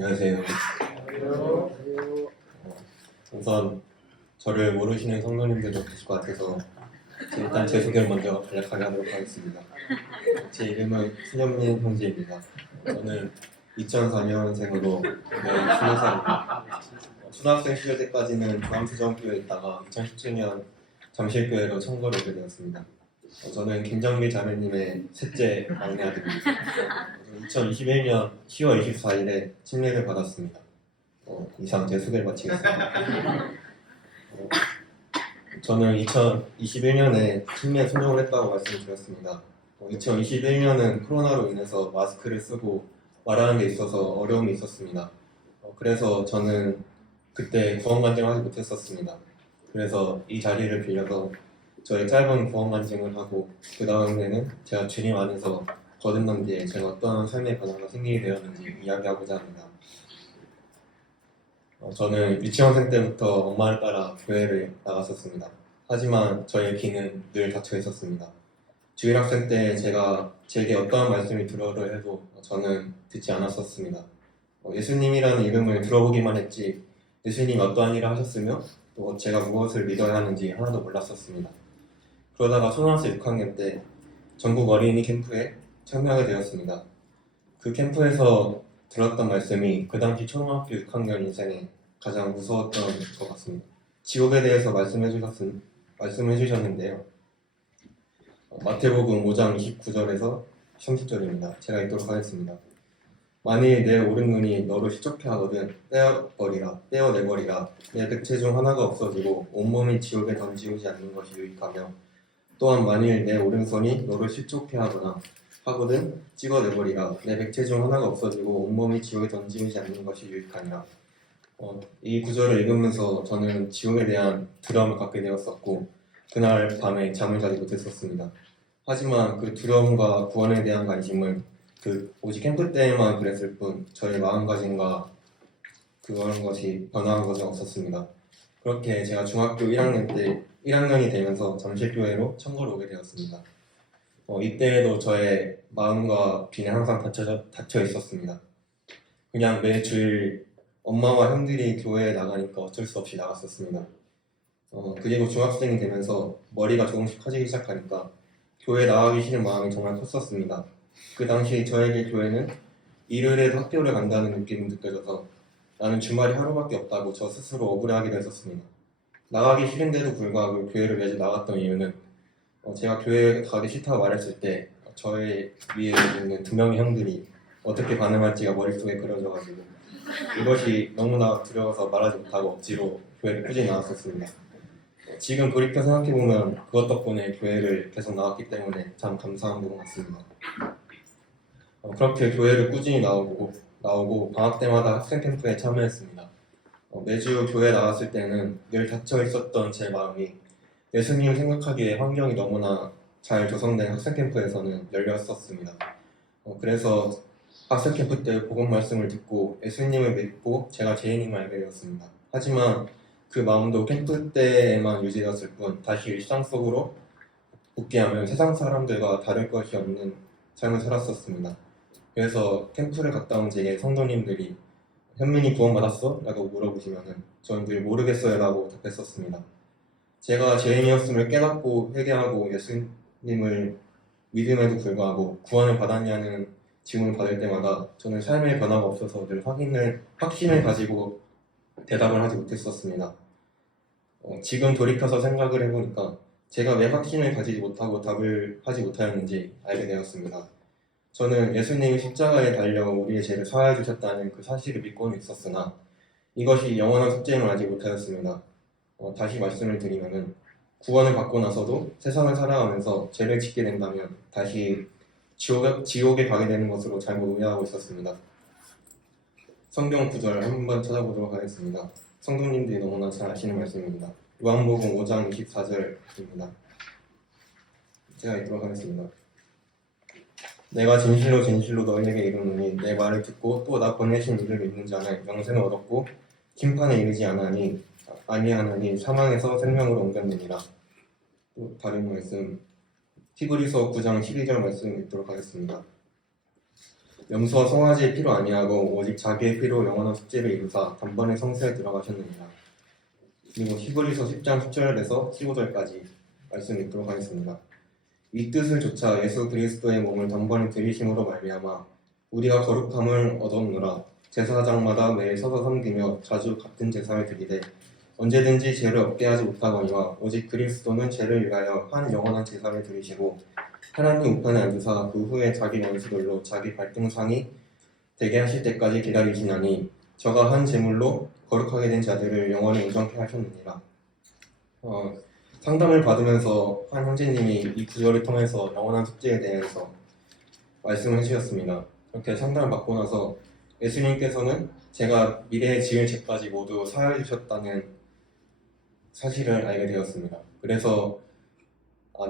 안녕하세요. 우선 저를 모르시는 성도님들도 계실 것 같아서 일단 제 소개를 먼저 간략하게 하도록 하겠습니다. 제 이름은 신현민 형제입니다. 저는 2004년생으로 올해 20살입니다. 초등학생 시절 때까지는 중앙수정교회에 있다가 2017년 잠실교회로 청거를 오게 되었습니다. 저는 김정미 자매님의 셋째 막내 아들입니다. 2021년 10월 24일에 침례를 받았습니다. 이상 제 소개를 마치겠습니다. 저는 2021년에 침례 순종을 했다고 말씀드렸습니다. 2021년은 코로나로 인해서 마스크를 쓰고 말하는 데 있어서 어려움이 있었습니다. 그래서 저는 그때 구원간증을 하지 못했었습니다. 그래서 이 자리를 빌려서 저의 짧은 구원간증을 하고 그 다음에는 제가 주님 안에서 거듭난 뒤에 제가 어떤 삶의 변화가 생기게 되었는지 이야기하고자 합니다. 저는 유치원생 때부터 엄마를 따라 교회를 나갔었습니다. 하지만 저의 귀는 늘 닫혀 있었습니다. 주일학생 때 제게 어떠한 말씀이 들어오려 해도 저는 듣지 않았었습니다. 예수님이라는 이름을 들어보기만 했지 예수님이 어떠한 일을 하셨으며 또 제가 무엇을 믿어야 하는지 하나도 몰랐었습니다. 그러다가 초등학생 6학년 때 전국 어린이 캠프에 참여하게 되었습니다. 그 캠프에서 들었던 말씀이 그 당시 초등학교 6학년 인생에 가장 무서웠던 것 같습니다. 지옥에 대해서 말씀해 주셨는데요. 마태복음 5장 29절에서 30절입니다. 제가 읽도록 하겠습니다. 만일 내 오른 눈이 너를 시적케 하거든 떼어내버리라. 내 백체 중 하나가 없어지고 온몸이 지옥에 던지우지 않는 것이 유익하며 또한 만일 내 오른손이 너를 실족케 하거든 찍어내버리라. 내 백체 중 하나가 없어지고 온몸이 지옥에 던지우지 않는 것이 유익하니라. 이 구절을 읽으면서 저는 지옥에 대한 두려움을 갖게 되었었고 그날 밤에 잠을 자지 못했었습니다. 하지만 그 두려움과 구원에 대한 관심은 오직 캠프 때에만 그랬을 뿐 저의 마음가짐과 그런 것이 변화한 것은 없었습니다. 그렇게 제가 중학교 1학년이 되면서 잠실교회로 청거를 오게 되었습니다. 이때에도 저의 마음과 귀는 항상 닫혀 있었습니다. 그냥 매주일 엄마와 형들이 교회에 나가니까 어쩔 수 없이 나갔었습니다. 그리고 중학생이 되면서 머리가 조금씩 커지기 시작하니까 교회 나가기 싫은 마음이 정말 컸었습니다. 그 당시 저에게 교회는 일요일에도 학교를 간다는 느낌이 느껴져서 나는 주말이 하루밖에 없다고 저 스스로 억울해하기도 했었습니다. 나가기 싫은데도 불구하고 교회를 매주 나갔던 이유는 제가 교회에 가기 싫다고 말했을 때 저의 위에 있는 두 명의 형들이 어떻게 반응할지가 머릿속에 그려져가지고 이것이 너무나 두려워서 말하지 못하고 억지로 교회를 꾸준히 나왔었습니다. 지금 돌이켜 생각해보면 그것 덕분에 교회를 계속 나왔기 때문에 참 감사한 부분 같습니다. 그렇게 교회를 꾸준히 나오고 방학 때마다 학생 캠프에 참여했습니다. 매주 교회 나갔을 때는 늘 닫혀 있었던 제 마음이 예수님을 생각하기에 환경이 너무나 잘 조성된 학생 캠프에서는 열렸었습니다. 그래서 학생 캠프 때 복음 말씀을 듣고 예수님을 믿고 제가 죄인임을 알게 되었습니다. 하지만 그 마음도 캠프 때에만 유지되었을 뿐 다시 일상 속으로 복귀하면 세상 사람들과 다를 것이 없는 삶을 살았었습니다. 그래서 캠프를 갔다 온 제게 성도님들이 현민이 구원받았어? 라고 물어보시면은 저는 늘 모르겠어요 라고 답했었습니다. 제가 죄인이었음을 깨닫고 회개하고 예수님을 믿음에도 불구하고 구원을 받았냐는 질문을 받을 때마다 저는 삶의 변화가 없어서 늘 확신을 가지고 대답을 하지 못했었습니다. 지금 돌이켜서 생각을 해보니까 제가 왜 확신을 가지지 못하고 답을 하지 못하였는지 알게 되었습니다. 저는 예수님이 십자가에 달려 우리의 죄를 사하여 주셨다는 그 사실을 믿고는 있었으나 이것이 영원한 속죄임을 알지 못하였습니다. 다시 말씀을 드리면은 구원을 받고 나서도 세상을 살아가면서 죄를 짓게 된다면 다시 지옥에 가게 되는 것으로 잘못 오해하고 있었습니다. 성경 구절 한번 찾아보도록 하겠습니다. 성도님들이 너무나 잘 아시는 말씀입니다. 요한복음 5장 24절입니다. 제가 읽도록 하겠습니다. 내가 진실로 진실로 너희에게 이르노니 내 말을 듣고 또 나 보내신 이를 믿는 자는 영생을 얻었고 심판에 이르지 아니하나니 사망에서 생명으로 옮겼느니라. 또 다른 말씀 히브리서 9장 12절 말씀 읽도록 하겠습니다. 염소와 송아지의 피로 아니하고 오직 자기의 피로 영원한 속죄를 이루사 단번에 성세에 들어가셨느니라. 그리고 히브리서 10장 10절에서 15절까지 말씀 읽도록 하겠습니다. 이 뜻을 조차 예수 그리스도의 몸을 단번에 들이심으로 말미암아 우리가 거룩함을 얻었노라. 제사장마다 매일 서서 섬기며 자주 같은 제사를 드리되 언제든지 죄를 없게 하지 못하거니와 오직 그리스도는 죄를 위하여 한 영원한 제사를 드리시고 하나님 우편에 앉으사 그 후에 자기 원수들로 자기 발등상이 되게 하실 때까지 기다리시나니 저가 한 제물로 거룩하게 된 자들을 영원히 온전케 하셨느니라. 상담을 받으면서 한 형제님이 이 구절을 통해서 영원한 속죄에 대해서 말씀을 해주셨습니다. 이렇게 상담을 받고 나서 예수님께서는 제가 미래에 지을 죄까지 모두 사하여 주셨다는 사실을 알게 되었습니다. 그래서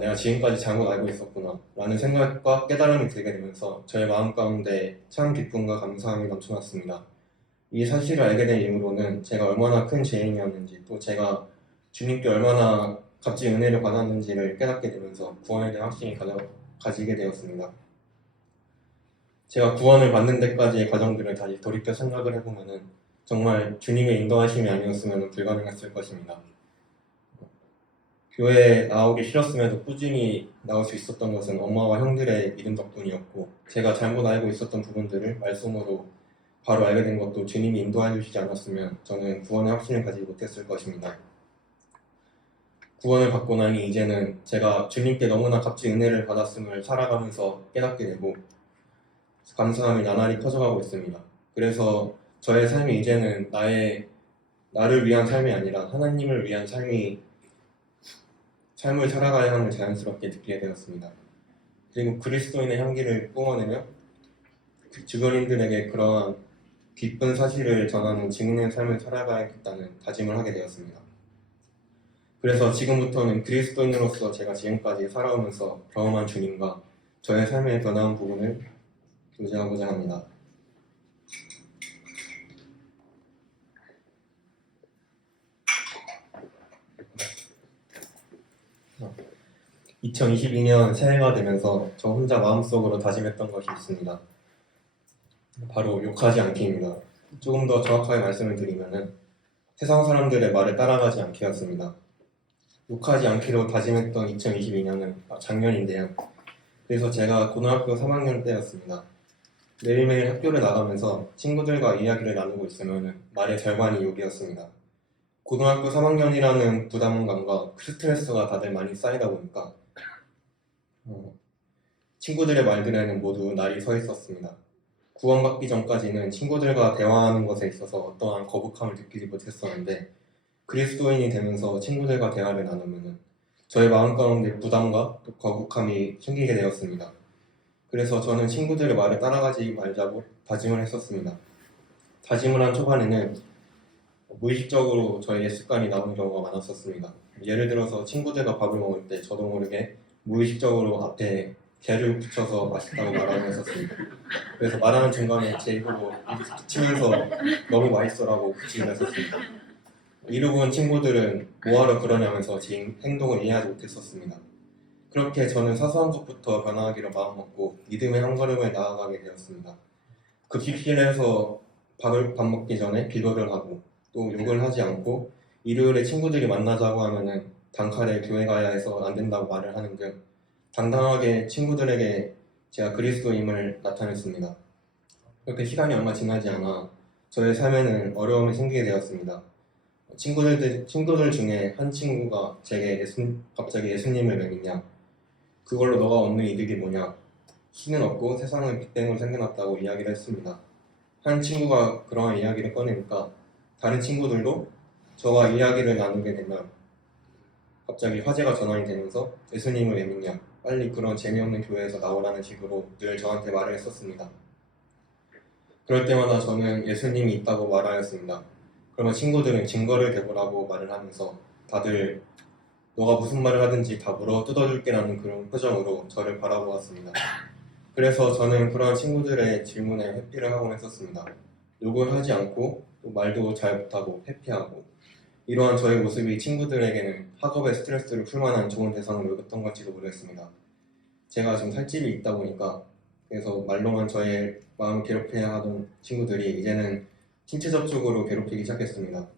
내가 지금까지 잘못 알고 있었구나 라는 생각과 깨달음이 들게 되면서 저의 마음 가운데 참 기쁨과 감사함이 넘쳐났습니다. 이 사실을 알게 된 이후로는 제가 얼마나 큰 죄인이었는지 또 제가 주님께 얼마나 값진 은혜를 받았는지를 깨닫게 되면서 구원에 대한 확신이 가지게 되었습니다. 제가 구원을 받는 데까지의 과정들을 다시 돌이켜 생각을 해보면 정말 주님의 인도하심이 아니었으면 불가능했을 것입니다. 교회에 나오기 싫었음에도 꾸준히 나올 수 있었던 것은 엄마와 형들의 믿음 덕분이었고 제가 잘못 알고 있었던 부분들을 말씀으로 바로 알게 된 것도 주님이 인도해 주시지 않았으면 저는 구원의 확신을 가지지 못했을 것입니다. 구원을 받고 나니 이제는 제가 주님께 너무나 값진 은혜를 받았음을 살아가면서 깨닫게 되고 감사함이 나날이 커져가고 있습니다. 그래서 저의 삶이 이제는 나를 위한 삶이 아니라 하나님을 위한 삶을 살아가야 함을 자연스럽게 느끼게 되었습니다. 그리고 그리스도인의 향기를 뿜어내며 주변인들에게 그러한 기쁜 사실을 전하는 증인의 삶을 살아가야겠다는 다짐을 하게 되었습니다. 그래서 지금부터는 그리스도인으로서 제가 지금까지 살아오면서 경험한 주님과 저의 삶의 변화한 부분을 교제하고자 합니다. 2022년 새해가 되면서 저 혼자 마음속으로 다짐했던 것이 있습니다. 바로 욕하지 않기입니다. 조금 더 정확하게 말씀을 드리면은 세상 사람들의 말에 따라가지 않기였습니다. 욕하지 않기로 다짐했던 2022년은 작년인데요. 그래서 제가 고등학교 3학년 때였습니다. 매일매일 학교를 나가면서 친구들과 이야기를 나누고 있으면 말의 절반이 욕이었습니다. 고등학교 3학년이라는 부담감과 스트레스가 다들 많이 쌓이다 보니까 친구들의 말들에는 모두 날이 서 있었습니다. 구원받기 전까지는 친구들과 대화하는 것에 있어서 어떠한 거북함을 느끼지 못했었는데 그리스도인이 되면서 친구들과 대화를 나누면 저의 마음 가운데 부담과 또 거북함이 생기게 되었습니다. 그래서 저는 친구들의 말을 따라가지 말자고 다짐을 했었습니다. 다짐을 한 초반에는 무의식적으로 저의 옛 습관이 나오는 경우가 많았었습니다. 예를 들어서 친구들과 밥을 먹을 때 저도 모르게 무의식적으로 앞에 게를 붙여서 맛있다고 말하고 했었습니다. 그래서 말하는 중간에 제 입으로 붙이면서 너무 맛있어라고 붙이기도 했었습니다. 이를 본 친구들은 뭐하러 그러냐면서 제 행동을 이해하지 못했었습니다. 그렇게 저는 사소한 것부터 변화하기로 마음먹고 믿음의 한 걸음을 나아가게 되었습니다. 급식실에서 밥 먹기 전에 기도를 하고 또 욕을 하지 않고 일요일에 친구들이 만나자고 하면은 단칼에 교회 가야 해서 안 된다고 말을 하는 등 당당하게 친구들에게 제가 그리스도임을 나타냈습니다. 그렇게 시간이 얼마 지나지 않아 저의 삶에는 어려움이 생기게 되었습니다. 친구들 중에 한 친구가 제게 갑자기 예수님을 왜 믿냐? 그걸로 너가 얻는 이득이 뭐냐? 신은 없고 세상은 빚땡으로 생겨났다고 이야기를 했습니다. 한 친구가 그러한 이야기를 꺼내니까 다른 친구들도 저와 이야기를 나누게 되면 갑자기 화제가 전환이 되면서 예수님을 왜 믿냐? 빨리 그런 재미없는 교회에서 나오라는 식으로 늘 저한테 말을 했었습니다. 그럴 때마다 저는 예수님이 있다고 말하였습니다. 그러면 친구들은 증거를 대보라고 말을 하면서 다들 너가 무슨 말을 하든지 다 물어 뜯어줄게 라는 그런 표정으로 저를 바라보았습니다. 그래서 저는 그런 친구들의 질문에 회피를 하곤 했었습니다. 욕을 하지 않고 또 말도 잘 못하고 회피하고 이러한 저의 모습이 친구들에게는 학업의 스트레스를 풀만한 좋은 대상으로 여겼던 건지도 모르겠습니다. 제가 좀 살집이 있다 보니까 그래서 말로만 저의 마음을 괴롭혀야 하던 친구들이 이제는 신체 접촉으로 괴롭히기 시작했습니다.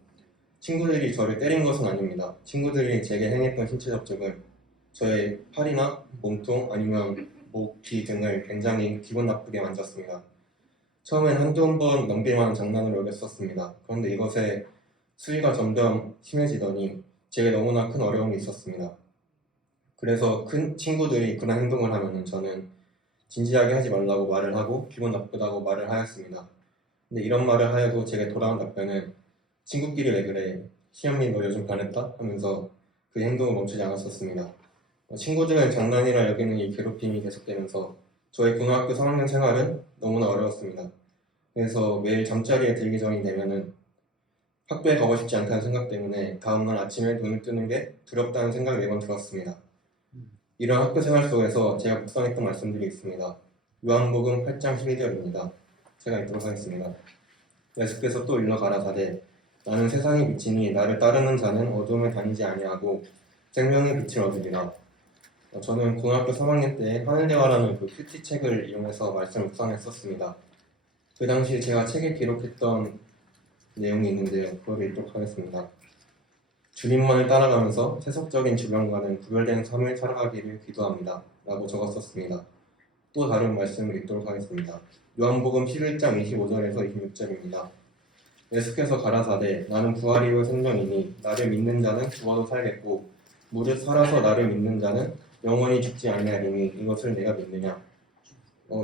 친구들이 저를 때린 것은 아닙니다. 친구들이 제게 행했던 신체 접촉은 저의 팔이나 몸통 아니면 목, 귀 등을 굉장히 기분 나쁘게 만졌습니다. 처음엔 한두 번 넘길 만한 장난으로 여겼었습니다. 그런데 이것의 수위가 점점 심해지더니 제게 너무나 큰 어려움이 있었습니다. 그래서 큰 친구들이 그런 행동을 하면 저는 진지하게 하지 말라고 말을 하고 기분 나쁘다고 말을 하였습니다. 근데 이런 말을 하여도 제게 돌아온 답변은 친구끼리 왜 그래? 시험이 너 요즘 변했다? 하면서 그 행동을 멈추지 않았었습니다. 친구들은 장난이라 여기는 이 괴롭힘이 계속되면서 저의 고등학교 3학년 생활은 너무나 어려웠습니다. 그래서 매일 잠자리에 들기 전이 되면은 학교에 가고 싶지 않다는 생각 때문에 다음날 아침에 눈을 뜨는 게 두렵다는 생각이 매번 들었습니다. 이런 학교 생활 속에서 제가 묵상했던 말씀들이 있습니다. 요한복음 8장 12절입니다. 제가 읽도록 하겠습니다. 예수께서 또 일러 가라사대 나는 세상의 빛이니 나를 따르는 자는 어둠에 다니지 아니하고 생명의 빛을 얻으리라. 저는 고등학교 3학년 때 하늘대화라는 그 큐티 책을 이용해서 말씀을 묵상했었습니다. 그 당시 제가 책에 기록했던 내용이 있는데요. 그걸 읽도록 하겠습니다. 주님만을 따라가면서 세속적인 주변과는 구별된 삶을 살아가기를 기도합니다. 라고 적었었습니다. 또 다른 말씀을 읽도록 하겠습니다. 요한복음 11장 25절에서 26절입니다. 예수께서 가라사대 나는 부활이요 생명이니 나를 믿는 자는 죽어도 살겠고 무릇 살아서 나를 믿는 자는 영원히 죽지 아니하리니 이것을 내가 믿느냐.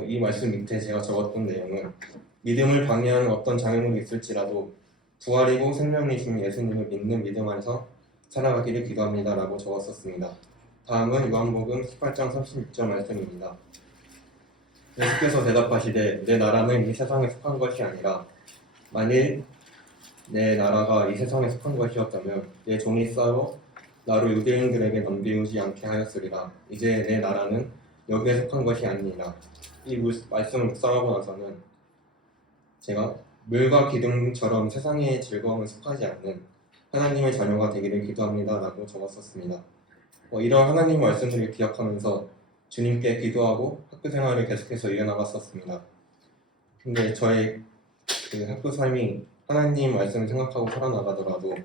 이 말씀 밑에 제가 적었던 내용은 믿음을 방해하는 어떤 장애물이 있을지라도 부활이고 생명이신 예수님을 믿는 믿음 안에서 살아가기를 기도합니다. 라고 적었었습니다. 다음은 요한복음 18장 36절 말씀입니다. 예수께서 대답하시되 내 나라는 이 세상에 속한 것이 아니라 만일 내 나라가 이 세상에 속한 것이었다면 내 종이 싸워 나로 유대인들에게 넘비우지 않게 하였으리라. 이제 내 나라는 여기에 속한 것이 아니니라. 이 말씀을 묵상하고 나서는 제가 물과 기둥처럼 세상의 즐거움에 속하지 않는 하나님의 자녀가 되기를 기도합니다. 라고 적었었습니다. 이런 하나님 말씀들을 기억하면서 주님께 기도하고 학교 생활을 계속해서 이어나갔었습니다. 근데 저의 그 학교 삶이 하나님 말씀을 생각하고 살아나가더라도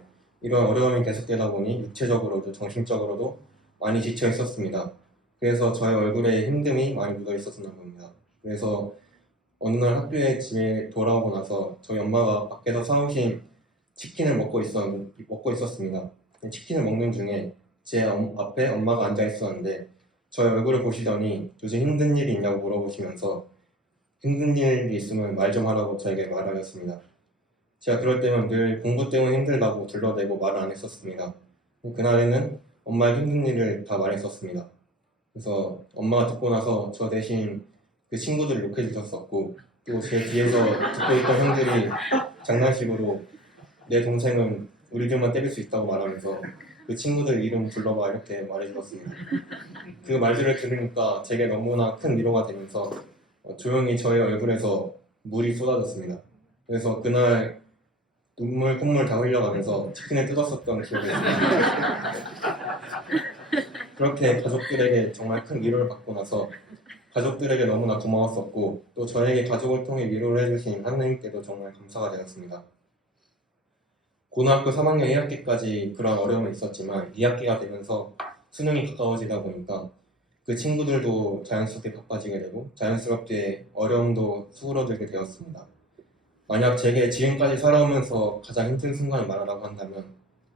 이런 어려움이 계속되다 보니 육체적으로도 정신적으로도 많이 지쳐 있었습니다. 그래서 저의 얼굴에 힘듦이 많이 묻어 있었나 봅니다. 그래서 어느 날 학교에 집에 돌아오고 나서 저희 엄마가 밖에서 사오신 치킨을 먹고 있었습니다. 치킨을 먹는 중에 제 앞에 엄마가 앉아 있었는데 저의 얼굴을 보시더니 요즘 힘든 일이 있냐고 물어보시면서 힘든 일이 있으면 말 좀 하라고 저에게 말하였습니다. 제가 그럴 때면 늘 공부 때문에 힘들다고 둘러대고 말을 안 했었습니다. 그날에는 엄마의 힘든 일을 다 말했었습니다. 그래서 엄마가 듣고 나서 저 대신 그 친구들을 욕해 주셨었고 또 제 뒤에서 듣고 있던 형들이 장난식으로 내 동생은 우리들만 때릴 수 있다고 말하면서 그 친구들 이름 불러봐 이렇게 말해주었습니다. 그 말들을 들으니까 제게 너무나 큰 위로가 되면서 조용히 저의 얼굴에서 물이 쏟아졌습니다. 그래서 그날 눈물, 콧물 다 흘려가면서 치킨을 뜯었었던 기억이 있습니다. 그렇게 가족들에게 정말 큰 위로를 받고 나서 가족들에게 너무나 고마웠었고 또 저에게 가족을 통해 위로를 해주신 하나님께도 정말 감사가 되었습니다. 고등학교 3학년 1학기까지 그런 어려움이 있었지만 2학기가 되면서 수능이 가까워지다 보니까 그 친구들도 자연스럽게 바빠지게 되고 자연스럽게 어려움도 수그러들게 되었습니다. 만약 제게 지금까지 살아오면서 가장 힘든 순간이 말하라고 한다면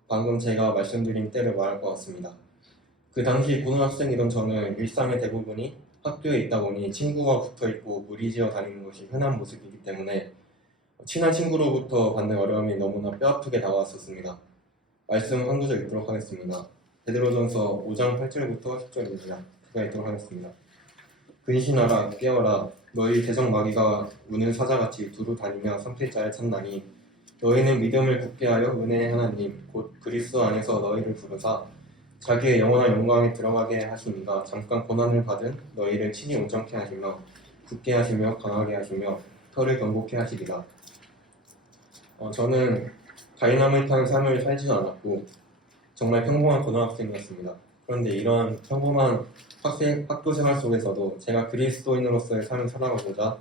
방금 제가 말씀드린 때를 말할 것 같습니다. 그 당시 고등학생이던 저는 일상의 대부분이 학교에 있다 보니 친구와 붙어있고 무리지어 다니는 것이 흔한 모습이기 때문에 친한 친구로부터 받는 어려움이 너무나 뼈아프게 다가왔었습니다. 말씀 한 구절 읽도록 하겠습니다. 베드로전서 5장 8절부터 10절입니다. 제가 읽도록 하겠습니다. 근신하라 깨어라 너희 대적 마귀가 우는 사자같이 두루 다니며 삼킬 자를 찾나니 너희는 믿음을 굳게 하여 은혜의 하나님 곧 그리스도 안에서 너희를 부르사 자기의 영원한 영광에 들어가게 하시니가 잠깐 고난을 받은 너희를 친히 온전케 하시며 굳게 하시며 강하게 하시며 혀를 견고케 하시리라. 저는 다이나믹한 삶을 살지도 않았고 정말 평범한 고등학생이었습니다. 그런데 이런 평범한 학교 생활 속에서도 제가 그리스도인으로서의 삶을 살아가고자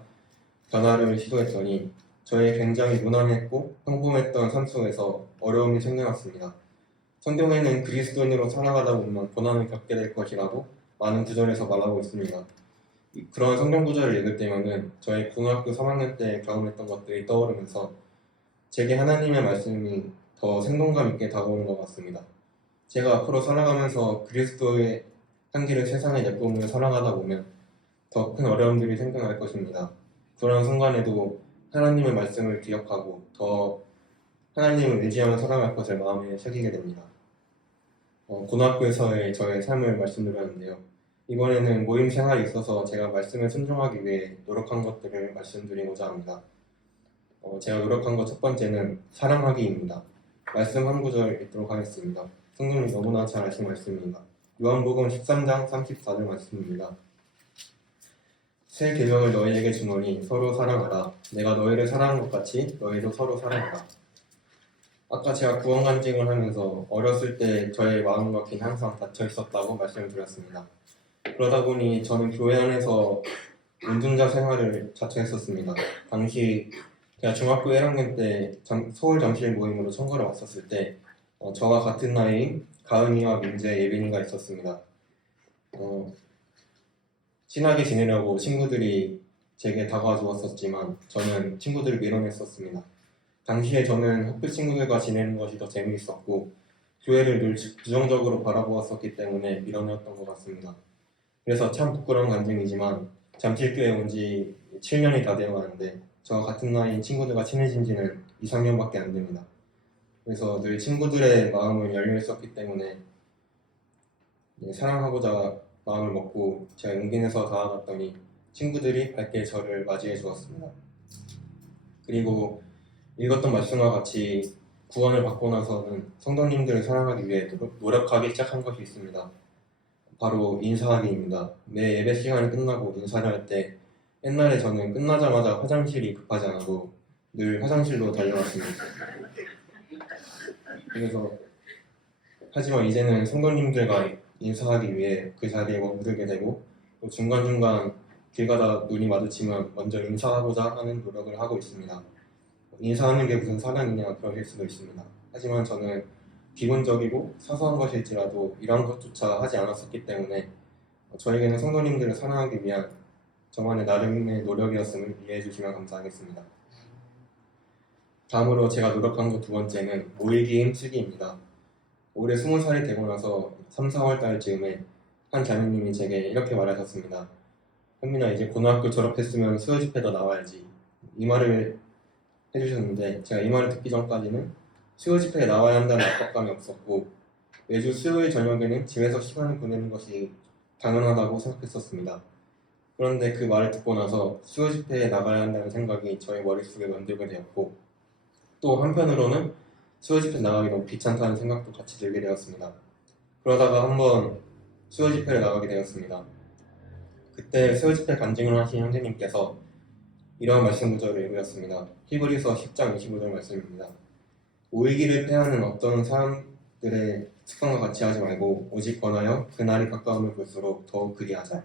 변화를 시도했더니 저의 굉장히 무난했고 평범했던 삶 속에서 어려움이 생겨났습니다. 성경에는 그리스도인으로 살아가다 보면 고난을 겪게 될 것이라고 많은 구절에서 말하고 있습니다. 그런 성경 구절을 읽을 때면은 저희 고등학교 3학년 때 경험했던 것들이 떠오르면서 제게 하나님의 말씀이 더 생동감 있게 다가오는 것 같습니다. 제가 앞으로 살아가면서 그리스도의 향기를 세상에 내뿜으며 살아가다 보면 더 큰 어려움들이 생겨날 것입니다. 그런 순간에도 하나님의 말씀을 기억하고 더 하나님을 의지하며 살아갈 것을 마음에 새기게 됩니다. 고등학교에서의 저의 삶을 말씀드렸는데요. 이번에는 모임 생활이 있어서 제가 말씀에 순종하기 위해 노력한 것들을 말씀드리고자 합니다. 제가 노력한 것 첫 번째는 사랑하기입니다. 말씀 한 구절 읽도록 하겠습니다. 성경이 너무나 잘 아시는 말씀입니다. 요한복음 13장 34절 말씀입니다. 새 계명을 너희에게 주노니 서로 사랑하라. 내가 너희를 사랑한 것 같이 너희도 서로 사랑하라. 아까 제가 구원 간증을 하면서 어렸을 때 저의 마음과 귀는 항상 닫혀 있었다고 말씀을 드렸습니다. 그러다 보니 저는 교회 안에서 운둔자 생활을 자처 했었습니다. 당시 제가 중학교 1학년 때 서울 잠실 모임으로 청구를 왔었을 때 저와 같은 나이인 가은이와 민재, 예빈이가 있었습니다. 친하게 지내려고 친구들이 제게 다가와 주었었지만 저는 친구들을 밀어냈었습니다. 당시에 저는 학교 친구들과 지내는 것이 더 재미있었고 교회를 늘 부정적으로 바라보았었기 때문에 밀어내었던 것 같습니다. 그래서 참 부끄러운 간증이지만 잠실교회 온 지 7년이 다 되어 가는데 저와 같은 나이인 친구들과 친해진 지는 2, 3년밖에 안 됩니다. 그래서 늘 친구들의 마음을 열려 있었기 때문에 사랑하고자 마음을 먹고 제가 용기 내서 다가갔더니 친구들이 밝게 저를 맞이해 주었습니다. 그리고 읽었던 말씀과 같이 구원을 받고 나서는 성도님들을 사랑하기 위해 노력하기 시작한 것이 있습니다. 바로 인사하기입니다. 매 예배 시간이 끝나고 인사를 할 때 옛날에 저는 끝나자마자 화장실이 급하지 않아도 늘 화장실로 달려갔습니다. 그래서 하지만 이제는 성도님들과 인사하기 위해 그 자리에 머무르게 되고 또 중간중간 길 가다 눈이 마주치면 먼저 인사하고자 하는 노력을 하고 있습니다. 인사하는 게 무슨 사랑이냐 그러실 수도 있습니다. 하지만 저는 기본적이고 사소한 것일지라도 이런 것조차 하지 않았었기 때문에 저에게는 성도님들을 사랑하기 위한 저만의 나름의 노력이었음을 이해해 주시면 감사하겠습니다. 다음으로 제가 노력한 것 두 번째는 모이기 힘쓰기입니다. 올해 20살이 되고 나서 3, 4월 달쯤에 한 자매님이 제게 이렇게 말하셨습니다. 현민아, 이제 고등학교 졸업했으면 수요 집회도 나와야지. 이 말을 해주셨는데 제가 이 말을 듣기 전까지는 수요 집회에 나와야 한다는 압박감이 없었고 매주 수요일 저녁에는 집에서 시간을 보내는 것이 당연하다고 생각했었습니다. 그런데 그 말을 듣고 나서 수요 집회에 나가야 한다는 생각이 저의 머릿속에 맴돌게 되었고 또 한편으로는 수요 집회 나가기 너무 귀찮다는 생각도 같이 들게 되었습니다. 그러다가 한번 수요 집회를 나가게 되었습니다. 그때 수요 집회 간증을 하신 형제님께서 이러한 말씀 구절을 읽으셨습니다. 히브리서 10장 25절 말씀입니다. 모이기를 패하는 어떤 사람들의 습관과 같이 하지 말고 오직 권하여 그날이 가까움을 볼수록 더욱 그리하자.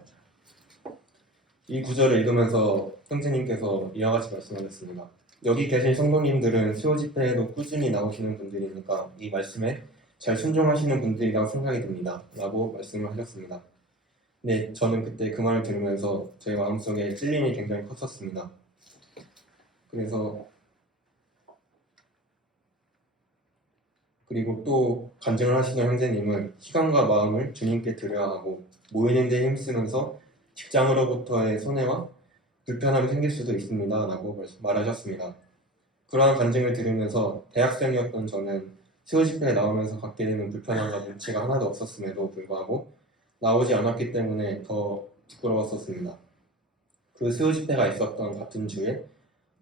이 구절을 읽으면서 형제님께서 이와 같이 말씀하셨습니다. 여기 계신 성도님들은 수요 집회에도 꾸준히 나오시는 분들이니까 이 말씀에 잘 순종하시는 분들이라고 생각이 듭니다. 라고 말씀을 하셨습니다. 네, 저는 그때 그 말을 들으면서 제 마음속에 찔림이 굉장히 컸었습니다. 그리고 또 간증을 하시던 형제님은 시간과 마음을 주님께 드려야 하고 모이는 데 힘쓰면서 직장으로부터의 손해와 불편함이 생길 수도 있습니다. 라고 말하셨습니다. 그러한 간증을 들으면서 대학생이었던 저는 수요 집회에 나오면서 갖게 되는 불편함과 눈치가 하나도 없었음에도 불구하고 나오지 않았기 때문에 더 부끄러웠었습니다. 그 수요 집회가 있었던 같은 주에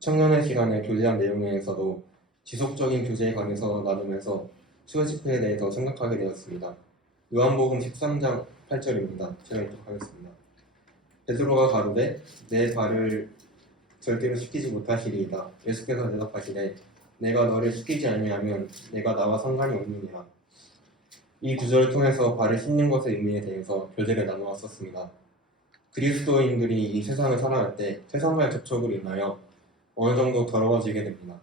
청년의 시간에 교제한 내용에서도 지속적인 교제에 관해서 나누면서 수요 집회에 대해 더 생각하게 되었습니다. 요한복음 13장 8절입니다. 제가 읽도록 하겠습니다. 베드로가 가로되 내 발을 절대로 씻기지 못하시리이다. 예수께서 대답하시되 내가 너를 씻기지 아니하면 내가 나와 상관이 없느니라. 이 구절을 통해서 발을 씻는 것의 의미에 대해서 교제를 나누었었습니다. 그리스도인들이 이 세상을 살아갈 때 세상과의 접촉으로 인하여 어느 정도 더러워지게 됩니다.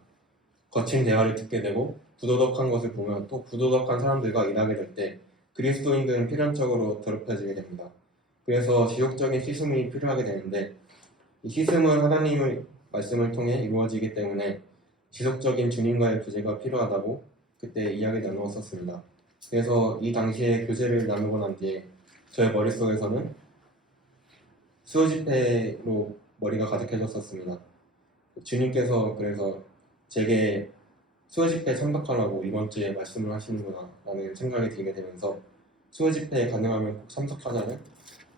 거친 대화를 듣게 되고 부도덕한 것을 보면 또 부도덕한 사람들과 일하게 될 때 그리스도인들은 필연적으로 더럽혀지게 됩니다. 그래서 지속적인 씻음이 필요하게 되는데 이 씻음은 하나님의 말씀을 통해 이루어지기 때문에 지속적인 주님과의 교제가 필요하다고 그때 이야기 나누었었습니다. 그래서 이 당시에 교제를 나누고 난 뒤에 저의 머릿속에서는 수요 집회로 머리가 가득해졌었습니다. 주님께서 그래서 제게 수요 집회에 참석하라고 이번 주에 말씀을 하시는구나 라는 생각이 들게 되면서 수요 집회에 가능하면 꼭 참석하자는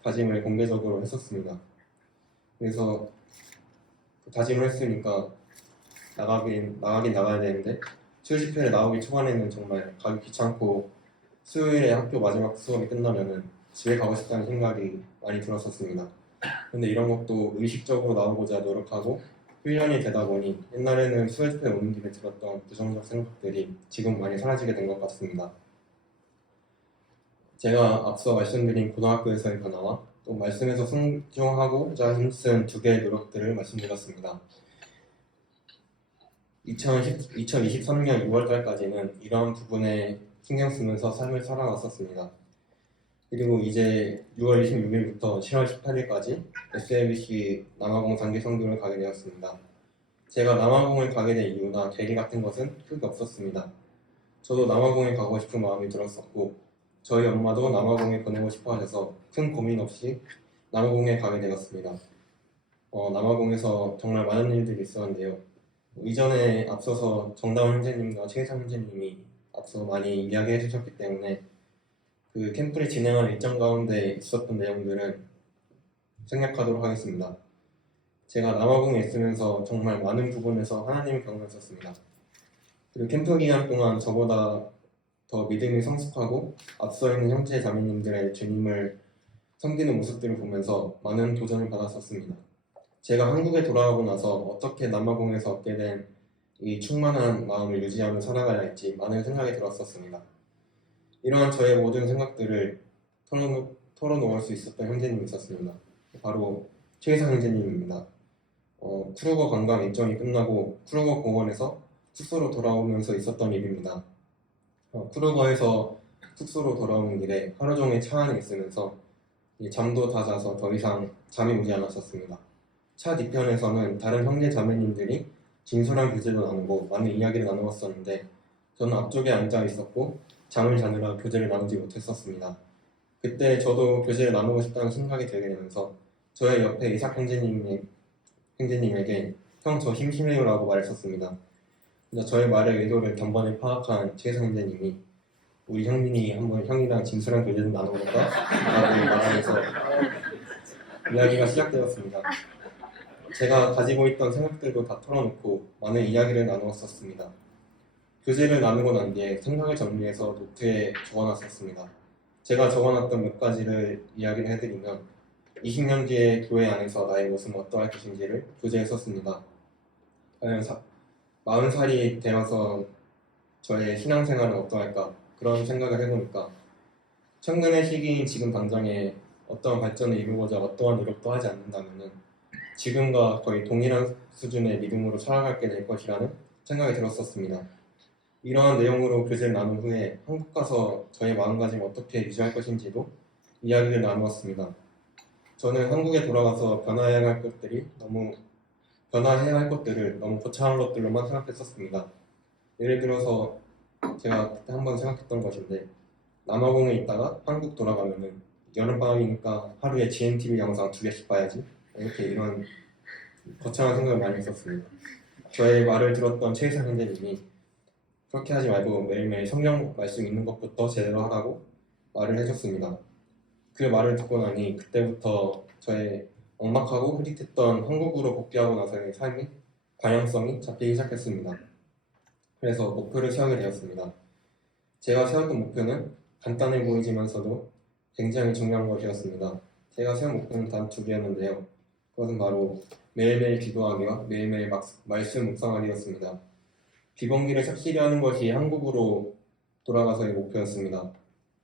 다짐을 공개적으로 했었습니다. 그래서 다짐을 했으니까 나가긴 나가야 되는데 수요 집회에 나오기 초반에는 정말 가기 귀찮고 수요일에 학교 마지막 수업이 끝나면은 집에 가고 싶다는 생각이 많이 들었었습니다. 근데 이런 것도 의식적으로 나오고자 노력하고 훈련이 되다 보니 옛날에는 수요 집회 오는 길에 들었던 부정적 생각들이 지금 많이 사라지게 된 것 같습니다. 제가 앞서 말씀드린 고등학교에서의 변화와 또 말씀에서 순종하고자 힘쓴 두 개의 노력들을 말씀드렸습니다. 2023년 6월달까지는 이런 부분에 신경 쓰면서 삶을 살아왔었습니다. 그리고 이제 6월 26일부터 7월 18일까지 SLBC 남아공 단기 선교를 가게 되었습니다. 제가 남아공을 가게 된 이유나 계기 같은 것은 크게 없었습니다. 저도 남아공에 가고 싶은 마음이 들었었고 저희 엄마도 남아공에 보내고 싶어 하셔서 큰 고민 없이 남아공에 가게 되었습니다. 남아공에서 정말 많은 일들이 있었는데요. 이전에 앞서서 정다운 형제님과 최혜상 형제님이 앞서 많이 이야기해 주셨기 때문에 그 캠프를 진행하는 일정 가운데 있었던 내용들은 생략하도록 하겠습니다. 제가 남아공에 있으면서 정말 많은 부분에서 하나님을 경험했었습니다. 그리고 캠프 기간 동안 저보다 더 믿음이 성숙하고 앞서 있는 형제 자매님들의 주님을 섬기는 모습들을 보면서 많은 도전을 받았었습니다. 제가 한국에 돌아오고 나서 어떻게 남아공에서 얻게 된 이 충만한 마음을 유지하며 살아가야 할지 많은 생각이 들었었습니다. 이러한 저의 모든 생각들을 털어놓을 수 있었던 형제님이 있었습니다. 바로 최혜상 형제님입니다. 쿠르거 관광 일정이 끝나고 쿠르거 공원에서 숙소로 돌아오면서 있었던 일입니다. 쿠르거에서 숙소로 돌아오는 길에 하루 종일 차 안에 있으면서 잠도 다 자서 더 이상 잠이 오지 않았었습니다. 차 뒤편에서는 다른 형제 자매님들이 진솔한 교제도 나누고 많은 이야기를 나누었었는데 저는 앞쪽에 앉아 있었고 잠을 자느라 교제를 나누지 못했었습니다. 그때 저도 교제를 나누고 싶다는 생각이 들게 되면서 저의 옆에 이삭 형제님에게 형 저 심심해요 라고 말했었습니다. 저의 말의 의도를 단번에 파악한 최혜성 형제님이 우리 형민이 한번 형이랑 진솔한 교제 좀 나눠볼까? 라고 말하면서 이야기가 시작되었습니다. 제가 가지고 있던 생각들도 다 털어놓고 많은 이야기를 나누었었습니다. 교제를 나누고 난 뒤에 생각을 정리해서 노트에 적어놨었습니다. 제가 적어놨던 몇 가지를 이야기를 해드리면 20년 뒤에 교회 안에서 나의 모습은 어떠할 것인지를 교재에 썼습니다. 과연 40살이 되어서 저의 신앙생활은 어떠할까 그런 생각을 해보니까 청년의 시기인 지금 당장에 어떠한 발전을 이루고자 어떠한 노력도 하지 않는다면 지금과 거의 동일한 수준의 믿음으로 살아가게 될 것이라는 생각이 들었었습니다. 이러한 내용으로 교제를 나눈 후에 한국 가서 저의 마음가짐을 어떻게 유지할 것인지도 이야기를 나누었습니다. 저는 한국에 돌아가서 변화해야 할 것들을 너무 거창한 것들로만 생각했었습니다. 예를 들어서 제가 그때 한번 생각했던 것인데 남아공에 있다가 한국 돌아가면은 여름방학이니까 하루에 GMTV 영상 2개씩 봐야지 이렇게 이런 거창한 생각을 많이 했었습니다. 저의 말을 들었던 최희상 형제님이 그렇게 하지 말고 매일매일 성경 말씀 읽는 것부터 제대로 하라고 말을 해줬습니다. 그 말을 듣고 나니 그때부터 저의 억막하고 흐릿했던 한국으로 복귀하고 나서의 삶이 방향성이 잡히기 시작했습니다. 그래서 목표를 세우게 되었습니다. 제가 세웠던 목표는 간단해 보이지만서도 굉장히 중요한 것이었습니다. 제가 세운 목표는 단 2개였는데요. 그것은 바로 매일매일 기도하기와 매일매일 말씀 묵상하기였습니다. 비번기를 착실히 하는 것이 한국으로 돌아가서의 목표였습니다.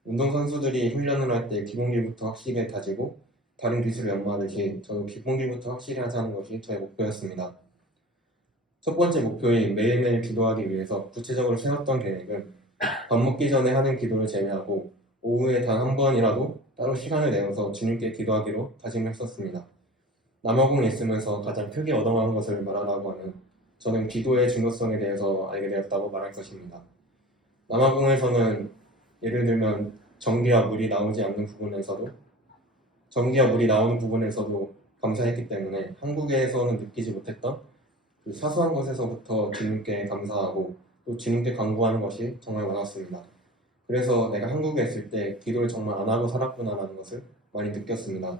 운동선수들이 훈련을 할 때 기본기부터 확실히 다지고 다른 기술을 연마하듯이 저도 기본기부터 확실히 하자는 것이 저의 목표였습니다. 첫 번째 목표인 매일매일 기도하기 위해서 구체적으로 세웠던 계획은 밥 먹기 전에 하는 기도를 제외하고 오후에 단 한 번이라도 따로 시간을 내어서 주님께 기도하기로 다짐을 했었습니다. 남아공에 있으면서 가장 크게 얻어가는 것을 말하라고 하면 저는 기도의 중요성에 대해서 알게 되었다고 말할 것입니다. 남아공에서는 예를 들면 전기와 물이 나오지 않는 부분에서도 감사했기 때문에 한국에서는 느끼지 못했던 그 사소한 것에서부터 주님께 감사하고 또 주님께 간구하는 것이 정말 많았습니다. 그래서 내가 한국에 있을 때 기도를 정말 안 하고 살았구나라는 것을 많이 느꼈습니다.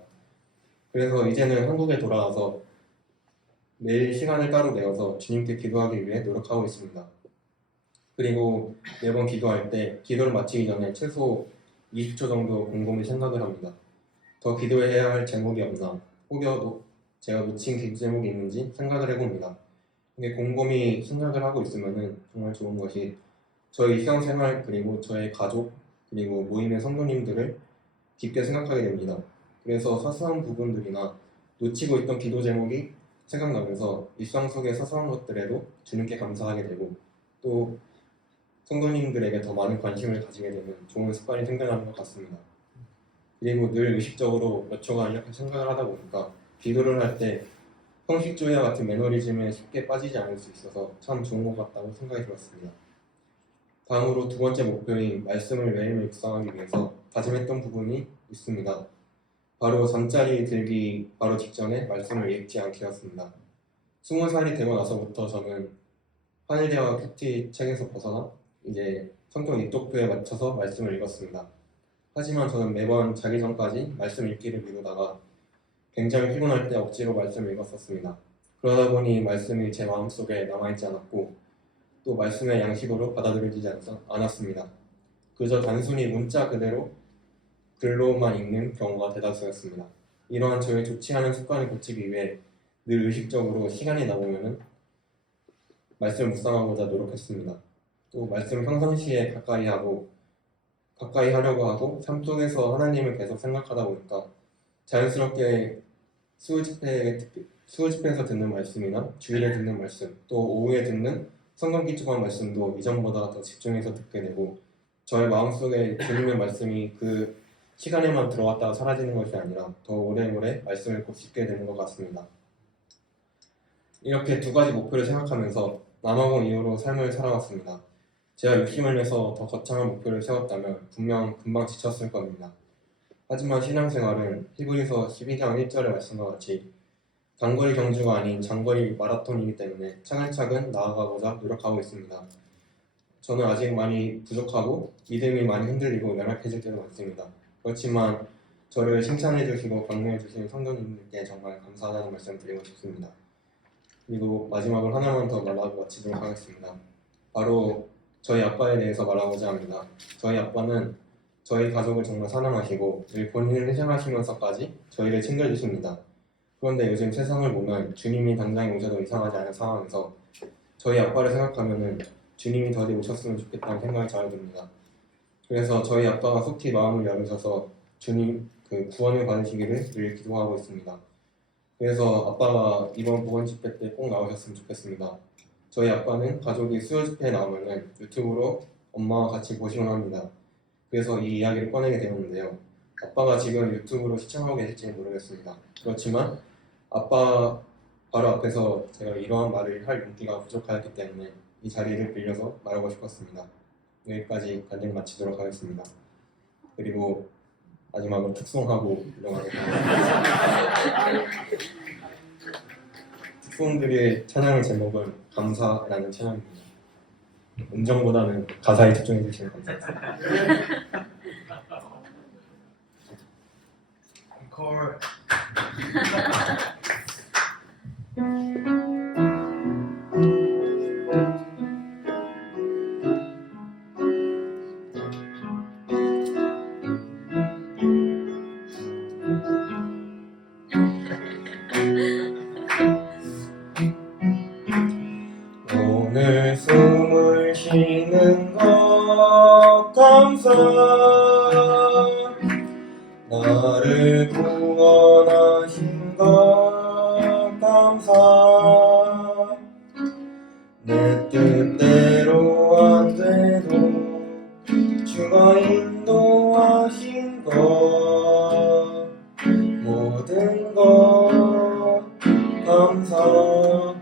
그래서 이제는 한국에 돌아와서 매일 시간을 따로 내어서 주님께 기도하기 위해 노력하고 있습니다. 그리고 매번 기도할 때 기도를 마치기 전에 최소 20초 정도 곰곰이 생각을 합니다. 더 기도해야 할 제목이 없나, 혹여 제가 놓친 기도 제목이 있는지 생각을 해봅니다. 근데 곰곰이 생각을 하고 있으면 정말 좋은 것이 저의 일상생활 그리고 저의 가족 그리고 모임의 성도님들을 깊게 생각하게 됩니다. 그래서 사소한 부분들이나 놓치고 있던 기도 제목이 생각나면서 일상 속의 사소한 것들에도 주님께 감사하게 되고 또 성도님들에게 더 많은 관심을 가지게 되는 좋은 습관이 생겨나는 것 같습니다. 그리고 늘 의식적으로 몇 초간 이렇게 생각을 하다 보니까 기도를 할 때 형식주의와 같은 매너리즘에 쉽게 빠지지 않을 수 있어서 참 좋은 것 같다고 생각이 들었습니다. 다음으로 두 번째 목표인 말씀을 매일매일 묵상하기 위해서 다짐했던 부분이 있습니다. 바로 잠자리 들기 바로 직전에 말씀을 읽지 않기였습니다. 20살이 되고 나서부터 저는 하늘대와 큐티 책에서 벗어나 이제 성경 입독표에 맞춰서 말씀을 읽었습니다. 하지만 저는 매번 자기 전까지 말씀 읽기를 미루다가 굉장히 피곤할 때 억지로 말씀을 읽었었습니다. 그러다 보니 말씀이 제 마음속에 남아있지 않았고 또 말씀의 양식으로 받아들여지지 않았습니다. 그저 단순히 문자 그대로 글로만 읽는 경우가 대다수였습니다. 이러한 저의 좋지 않은 습관을 고치기 위해 늘 의식적으로 시간이 나오면 말씀을 묵상하고자 노력했습니다. 또 말씀을 평상시에 가까이 하려고 하고 삶 속에서 하나님을 계속 생각하다 보니까 자연스럽게 수요집회에서 듣는 말씀이나 주일에 듣는 말씀 또 오후에 듣는 성경 기초반 말씀도 이전보다 더 집중해서 듣게 되고 저의 마음속에 주님의 말씀이 그 시간에만 들어왔다가 사라지는 것이 아니라 더 오래오래 말씀을 읽고 싶게 되는 것 같습니다. 이렇게 두 가지 목표를 생각하면서 남아공 이후로 삶을 살아왔습니다. 제가 욕심을 내서 더 거창한 목표를 세웠다면 분명 금방 지쳤을 겁니다. 하지만 신앙생활은 히브리서 12장 1절의 말씀과 같이 단거리 경주가 아닌 장거리 마라톤이기 때문에 차근차근 나아가고자 노력하고 있습니다. 저는 아직 많이 부족하고 믿음이 많이 흔들리고 연약해질 때도 많습니다. 그렇지만 저를 칭찬해 주시고 격려해 주시는 성도님들께 정말 감사하다는 말씀 드리고 싶습니다. 그리고 마지막으로 하나만 더 말하고 마치도록 하겠습니다. 바로 저희 아빠에 대해서 말하고자 합니다. 저희 아빠는 저희 가족을 정말 사랑하시고 늘 본인을 희생하시면서까지 저희를 챙겨주십니다. 그런데 요즘 세상을 보면 주님이 당장에 오셔도 이상하지 않은 상황에서 저희 아빠를 생각하면 주님이 더디 오셨으면 좋겠다는 생각이 잘 듭니다. 그래서 저희 아빠가 속히 마음을 열으셔서 주님 그 구원을 받으시기를 늘 기도하고 있습니다. 그래서 아빠가 이번 보건 집회 때 꼭 나오셨으면 좋겠습니다. 저희 아빠는 가족이 수요 집회에 나오면 유튜브로 엄마와 같이 보시곤 합니다. 그래서 이 이야기를 꺼내게 되었는데요. 아빠가 지금 유튜브로 시청하고 계실지는 모르겠습니다. 그렇지만 아빠 바로 앞에서 제가 이러한 말을 할 용기가 부족하였기 때문에 이 자리를 빌려서 말하고 싶었습니다. 여기까지 간증 마치도록 하겠습니다. 그리고 마지막으로 특송하고 일어나겠습니다. 특송들의 찬양의 제목은 감사라는 찬양입니다. 음정보다는 가사에 집중해 주시면 감사합니다. 콜. 오늘 숨을 쉬는 것 감사 원하신 것 감사. 내 뜻대로 안 돼도 주가 인도하신 것 모든 것 감사.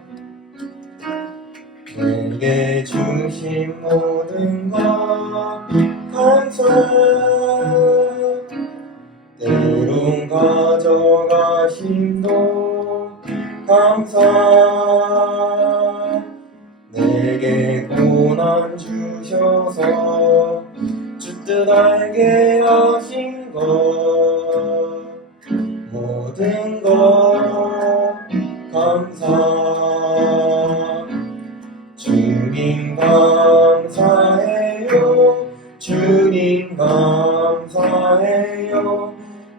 내게 주신 모든 것 감사. 때론 가져가심도 감사. 내게 고난 주셔서 주 뜻 알게 하신 것 모든 것 감사. 주님 감사해요. 주님 감사해요.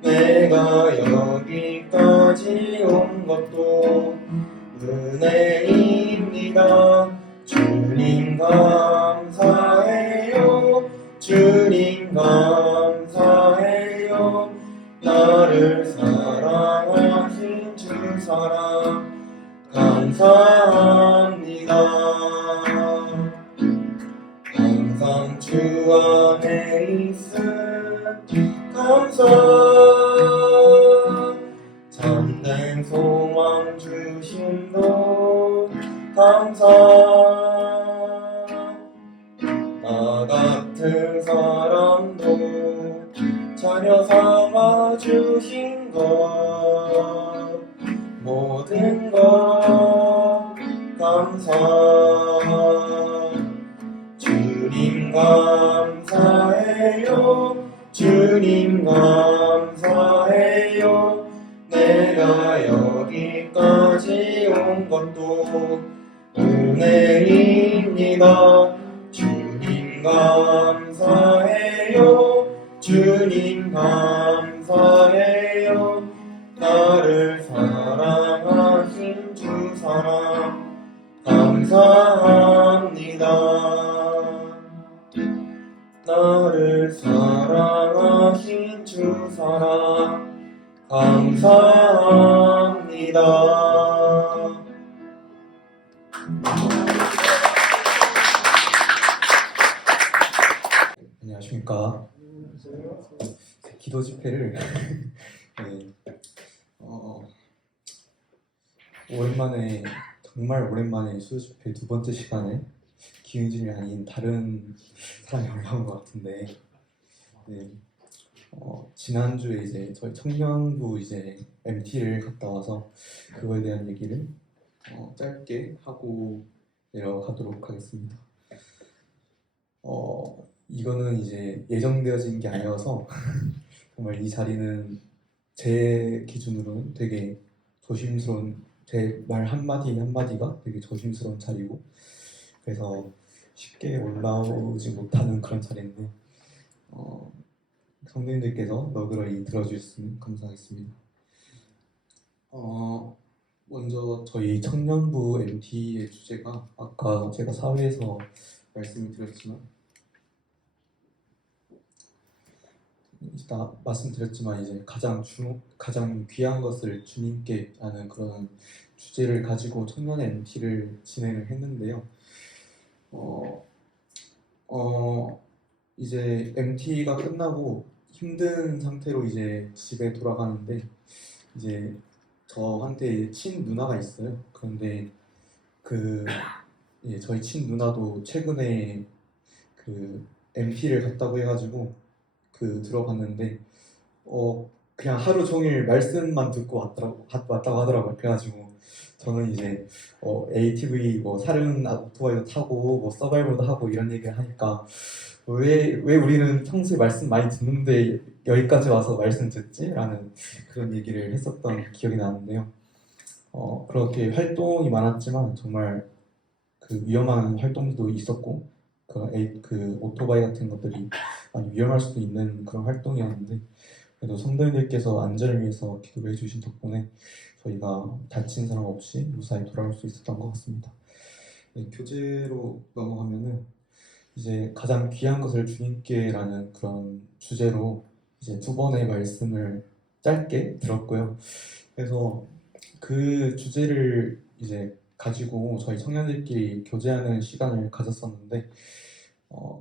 내가 여기까지 온 것도 은혜입니다. 주님 감사해요. 주님 감사해요. 나를 사랑하신 주 사랑 감사합니다. 항상 주 안에 있음 감사. 참된 소망 주심도 감사. 나 같은 사람도 자녀 삼아 주신 것 모든 것 감사. 주님 감사해요. 주님 감사해요. 내가 여기까지 온 것도 은혜입니다. 주님 감사해요. 주님 감사해요. 나를 사랑하신 주 사랑 감사합니다. 나를 사랑하신 주 사랑 감사합니다. 안녕하십니까. 기도 집회를 네, 오랜만에 정말 오랜만에 수요 집회 두 번째 시간에 기은진이 아닌 다른 사람이 올라온 것 같은데 네, 지난주에 이제 저희 청년부 이제 MT를 갔다 와서 그거에 대한 얘기를 짧게 하고 내려가도록 하겠습니다. 이거는 이제 예정되어진 게 아니어서 정말 이 자리는 제 기준으로는 되게 조심스러운 제 말 한마디 한마디가 되게 조심스러운 자리고 그래서 쉽게 올라오지 못하는 그런 자리인데 성도님들께서 너그러이 들어주셨으면 감사하겠습니다. 먼저 저희 청년부 MT의 주제가 아까 제가 사회에서 말씀을 드렸지만 말씀드렸지만 이제 가장 귀한 것을 주님께라는 그런 주제를 가지고 청년 MT를 진행을 했는데요. 이제 MT가 끝나고 힘든 상태로 이제 집에 돌아가는데 이제 저한테 친누나가 있어요. 그런데 저희 친누나도 최근에 MT를 갔다고 해가지고 들어갔는데 그냥 하루 종일 말씀만 듣고 왔다고 하더라고요. 그래가지고 저는 이제 ATV 뭐 사륜 오토바이도 타고 뭐 서바이벌도 하고 이런 얘기를 하니까 왜 우리는 평소에 말씀 많이 듣는데 여기까지 와서 말씀 듣지? 라는 그런 얘기를 했었던 기억이 나는데요. 그렇게 활동이 많았지만 정말 위험한 활동도 있었고 오토바이 같은 것들이 많이 위험할 수도 있는 그런 활동이었는데 그래도 성도님들께서 안전을 위해서 기도를 해주신 덕분에 저희가 다친 사람 없이 무사히 돌아올 수 있었던 것 같습니다. 네, 교재로 넘어가면은 이제 가장 귀한 것을 주님께라는 그런 주제로 이제 두 번의 말씀을 짧게 들었고요. 그래서 그 주제를 이제 가지고 저희 청년들끼리 교제하는 시간을 가졌었는데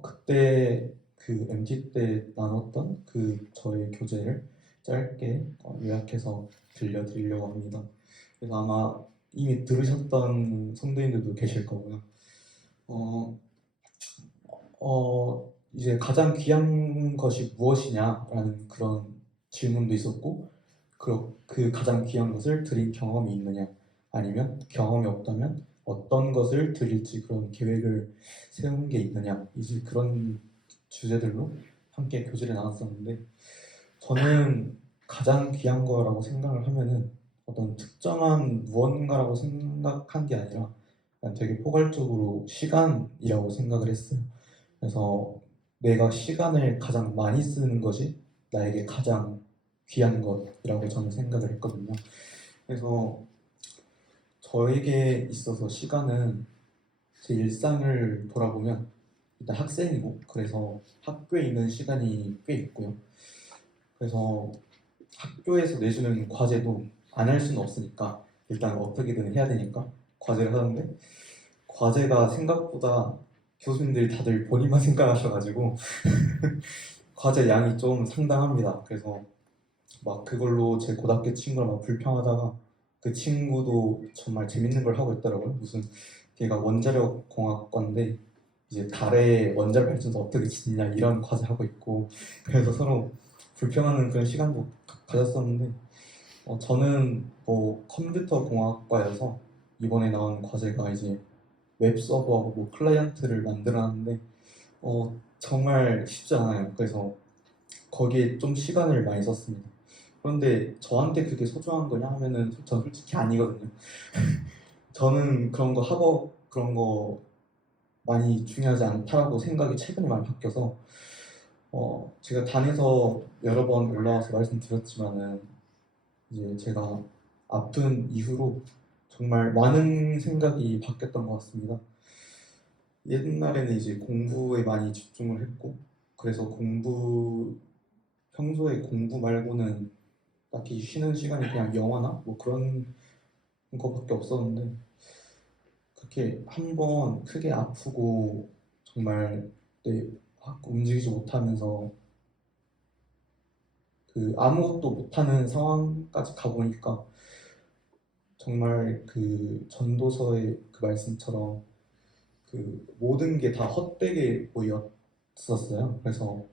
그때 그 MT 때 나눴던 그 저희 교제를 짧게 요약해서 들려드리려고 합니다. 그래서 아마 이미 들으셨던 성도님들도 계실 거고요. 어, 이제 가장 귀한 것이 무엇이냐라는 그런 질문도 있었고, 그 가장 귀한 것을 드린 경험이 있느냐, 아니면 경험이 없다면 어떤 것을 드릴지 그런 계획을 세운 게 있느냐, 이제 그런 주제들로 함께 교제를 나눴었는데, 저는 가장 귀한 거라고 생각을 하면은 어떤 특정한 무언가라고 생각한 게 아니라 그냥 되게 포괄적으로 시간이라고 생각을 했어요. 그래서 내가 시간을 가장 많이 쓰는 것이 나에게 가장 귀한 것이라고 저는 생각을 했거든요. 그래서 저에게 있어서 시간은 제 일상을 돌아보면 일단 학생이고, 그래서 학교에 있는 시간이 꽤 있고요. 그래서 학교에서 내주는 과제도 안 할 수는 없으니까 일단 어떻게든 해야 되니까 과제를 하는데, 과제가 생각보다 교수님들이 다들 본인만 생각하셔가지고 과제 양이 좀 상당합니다. 그래서 막 그걸로 제 고등학교 친구랑 막 불평하다가 그 친구도 정말 재밌는 걸 하고 있더라고요. 무슨 걔가 원자력 공학과인데 이제 달에 원자력 발전소 어떻게 짓냐 이런 과제 하고 있고, 그래서 서로 불평하는 그런 시간도 가졌었는데, 저는 뭐 컴퓨터 공학과여서 이번에 나온 과제가 이제 웹 서버하고 뭐 클라이언트를 만들었는데 정말 쉽지 않아요. 그래서 거기에 좀 시간을 많이 썼습니다. 그런데 저한테 그게 소중한 거냐 하면은 전 솔직히 아니거든요. 저는 그런 거 학업 그런 거 많이 중요하지 않다라고 생각이 최근에 많이 바뀌어서 제가 단에서 여러 번 올라와서 말씀드렸지만은 이제 제가 아픈 이후로 정말 많은 생각이 바뀌었던 것 같습니다. 옛날에는 이제 공부에 많이 집중을 했고, 그래서 평소에 공부 말고는 딱히 쉬는 시간이 그냥 영화나 뭐 그런 거밖에 없었는데, 그렇게 한 번 크게 아프고 정말 움직이지 못하면서 그 아무것도 못하는 상황까지 가보니까 정말 그 전도서의 그 말씀처럼 그 모든 게 다 헛되게 보였었어요. 그래서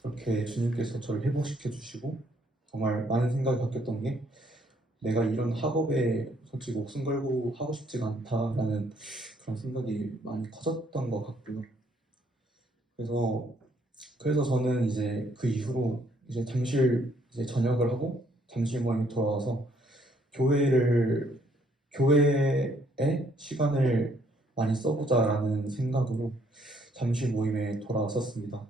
그렇게 주님께서 저를 회복시켜 주시고 정말 많은 생각이 바뀌었던 게, 내가 이런 학업에 솔직히 목숨 걸고 하고 싶지가 않다라는 그런 생각이 많이 커졌던 것 같고요. 그래서 저는 이제 그 이후로 이제 잠실 이제 전역을 하고 잠실 모임에 돌아와서 교회에 시간을 많이 써보자라는 생각으로 잠실 모임에 돌아왔었습니다.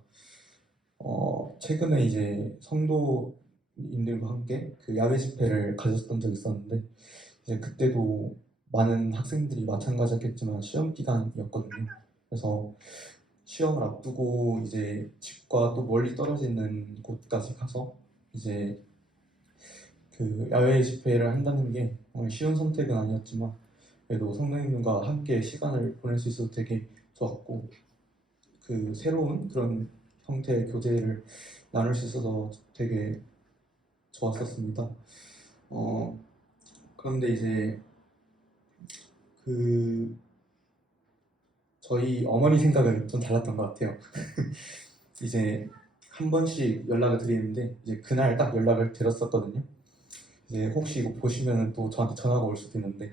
최근에 이제 성도인들과 함께 그 야외 집회를 가졌던 적이 있었는데, 이제 그때도 많은 학생들이 마찬가지였겠지만 시험 기간이었거든요. 그래서 시험을 앞두고 이제 집과 또 멀리 떨어지는 곳까지 가서 이제 그 야외 집회를 한다는 게 정말 쉬운 선택은 아니었지만, 그래도 성도님과 함께 시간을 보낼 수 있어서 되게 좋았고, 그 새로운 그런 형태의 교제를 나눌 수 있어서 되게 좋았었습니다. 그런데 이제 그 저희 어머니 생각은 좀 달랐던 것 같아요. 이제 한 번씩 연락을 드리는데 이제 그날 딱 연락을 드렸었거든요. 이제 혹시 이거 보시면 또 저한테 전화가 올 수도 있는데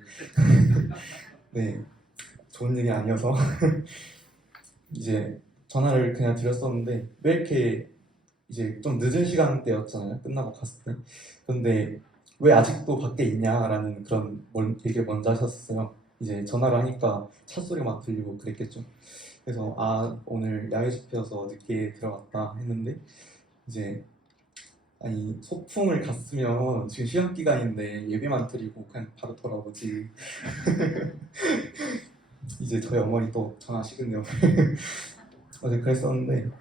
네, 좋은 일이 아니어서 이제 전화를 그냥 드렸었는데, 왜 이렇게 이제 좀 늦은 시간대였잖아요, 끝나고 갔을 때. 근데 왜 아직도 밖에 있냐라는 그런 얘기를 먼저 하셨어요. 이제 전화를 하니까 차 소리가 막 들리고 그랬겠죠. 그래서 오늘 야외 집회여서 늦게 들어갔다 했는데, 이제 아니 소풍을 갔으면 지금 시험 기간인데 예배만 드리고 그냥 바로 돌아오지. 이제 저희 어머니 또 전화하시겠네요. 어제 그랬었는데,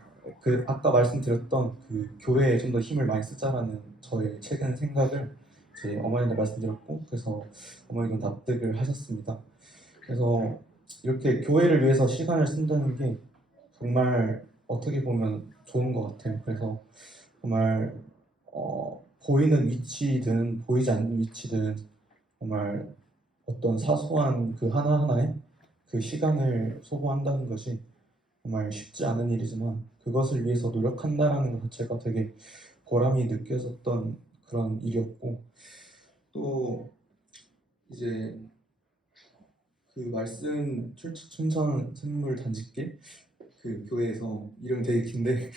그 아까 말씀드렸던 그 교회에 좀 더 힘을 많이 쓰자라는 저의 최근 생각을 제 어머니한테 말씀드렸고, 그래서 어머니도 납득을 하셨습니다. 그래서 이렇게 교회를 위해서 시간을 쓴다는 게 정말 어떻게 보면 좋은 것 같아요. 그래서 정말 보이는 위치든 보이지 않는 위치든 정말 어떤 사소한 그 하나하나에 그 시간을 소모한다는 것이 정말 쉽지 않은 일이지만 그것을 위해서 노력한다는 것 자체가 되게 보람이 느껴졌던 그런 일이었고, 또 이제 그 말씀 출첵 춘천 샘물 단지길 그 교회에서 이름 되게 긴데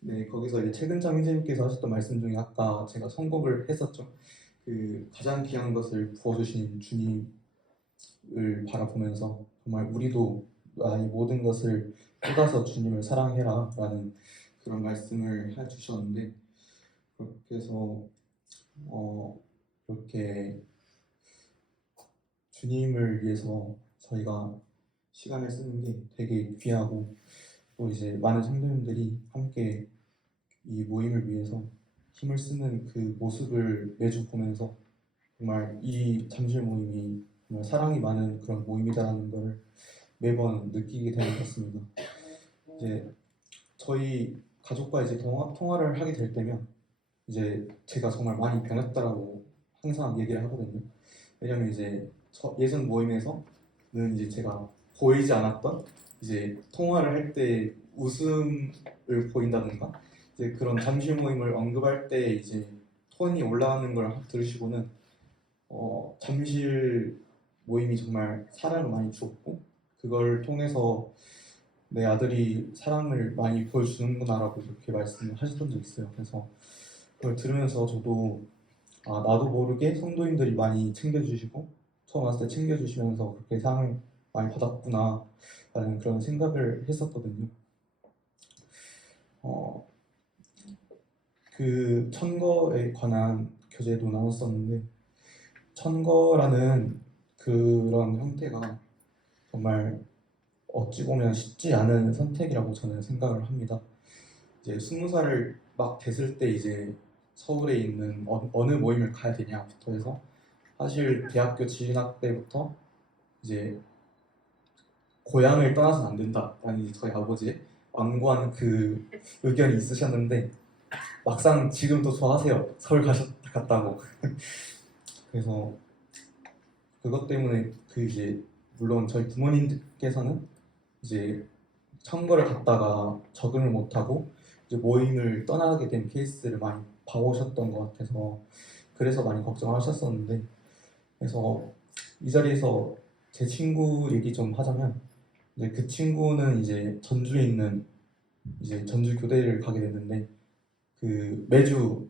네, 거기서 이제 최근장 형제님께서 하셨던 말씀 중에 아까 제가 선곡을 했었죠. 그 가장 귀한 것을 부어주신 주님을 바라보면서 정말 우리도 나의 모든 것을 쏟아서 주님을 사랑해라 라는 그런 말씀을 해주셨는데, 그렇게 해서 이렇게 주님을 위해서 저희가 시간을 쓰는 게 되게 귀하고, 또 이제 많은 성도님들이 함께 이 모임을 위해서 힘을 쓰는 그 모습을 매주 보면서 정말 이 잠실 모임이 정말 사랑이 많은 그런 모임이다라는 걸 매번 느끼게 되는 것 같습니다. 이제 저희 가족과 이제 통화를 하게 될 때면 이제 제가 정말 많이 변했다라고 항상 얘기를 하거든요. 왜냐면 이제 예전 모임에서는 이제 제가 보이지 않았던 이제 통화를 할 때 웃음을 보인다든가 이제 그런 잠실 모임을 언급할 때 이제 톤이 올라가는 걸 들으시고는 잠실 모임이 정말 사랑을 많이 주었고 그걸 통해서 내 아들이 사랑을 많이 보여주는구나라고 그렇게 말씀을 하셨던 적이 있어요. 그래서 그걸 들으면서 저도 나도 모르게 성도님들이 많이 챙겨주시고 처음 왔을 때 챙겨주시면서 그렇게 사랑을 많이 받았구나 라는 그런 생각을 했었거든요. 그 천거에 관한 교재도 나눴었는데 천거라는 그런 형태가 정말 어찌 보면 쉽지 않은 선택이라고 저는 생각을 합니다. 이제 20살을 막 됐을 때 이제 서울에 있는 어느 모임을 가야 되냐부터 해서 사실 대학교 진학 때부터 이제 고향을 떠나서는 안 된다라는 이제 저희 아버지의 완고한 그 의견이 있으셨는데 막상 지금도 좋아하세요. 서울 갔다고. 그래서 그것 때문에 그 이제 물론 저희 부모님께서는 이제 선거를 갔다가 적응을 못하고 이제 모임을 떠나게 된 케이스를 많이 봐오셨던 것 같아서 그래서 많이 걱정하셨었는데, 그래서 이 자리에서 제 친구 얘기 좀 하자면 이제 그 친구는 이제 전주에 있는 이제 전주 교대를 가게 됐는데 그 매주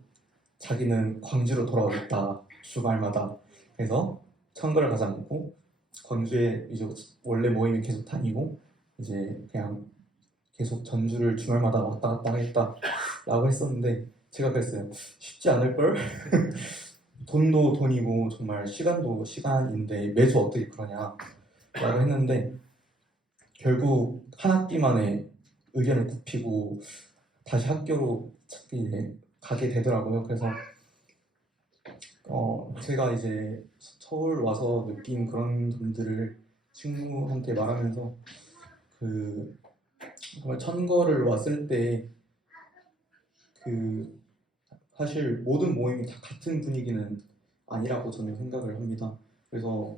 자기는 광주로 돌아오겠다 주말마다 해서 선거를 가지 않고 광주에 이제 원래 모임이 계속 다니고 이제 그냥 계속 전주를 주말마다 왔다 갔다 하겠다라고 했었는데 제가 그랬어요. 쉽지 않을걸? 돈도 돈이고 정말 시간도 시간인데 매주 어떻게 그러냐라고 했는데 결국 한 학기 만에 의견을 굽히고 다시 학교로 이제 가게 되더라고요. 그래서 제가 이제 서울 와서 느낀 그런 점들을 친구한테 말하면서 그 정말 천거를 왔을 때 그 사실 모든 모임이 다 같은 분위기는 아니라고 저는 생각을 합니다. 그래서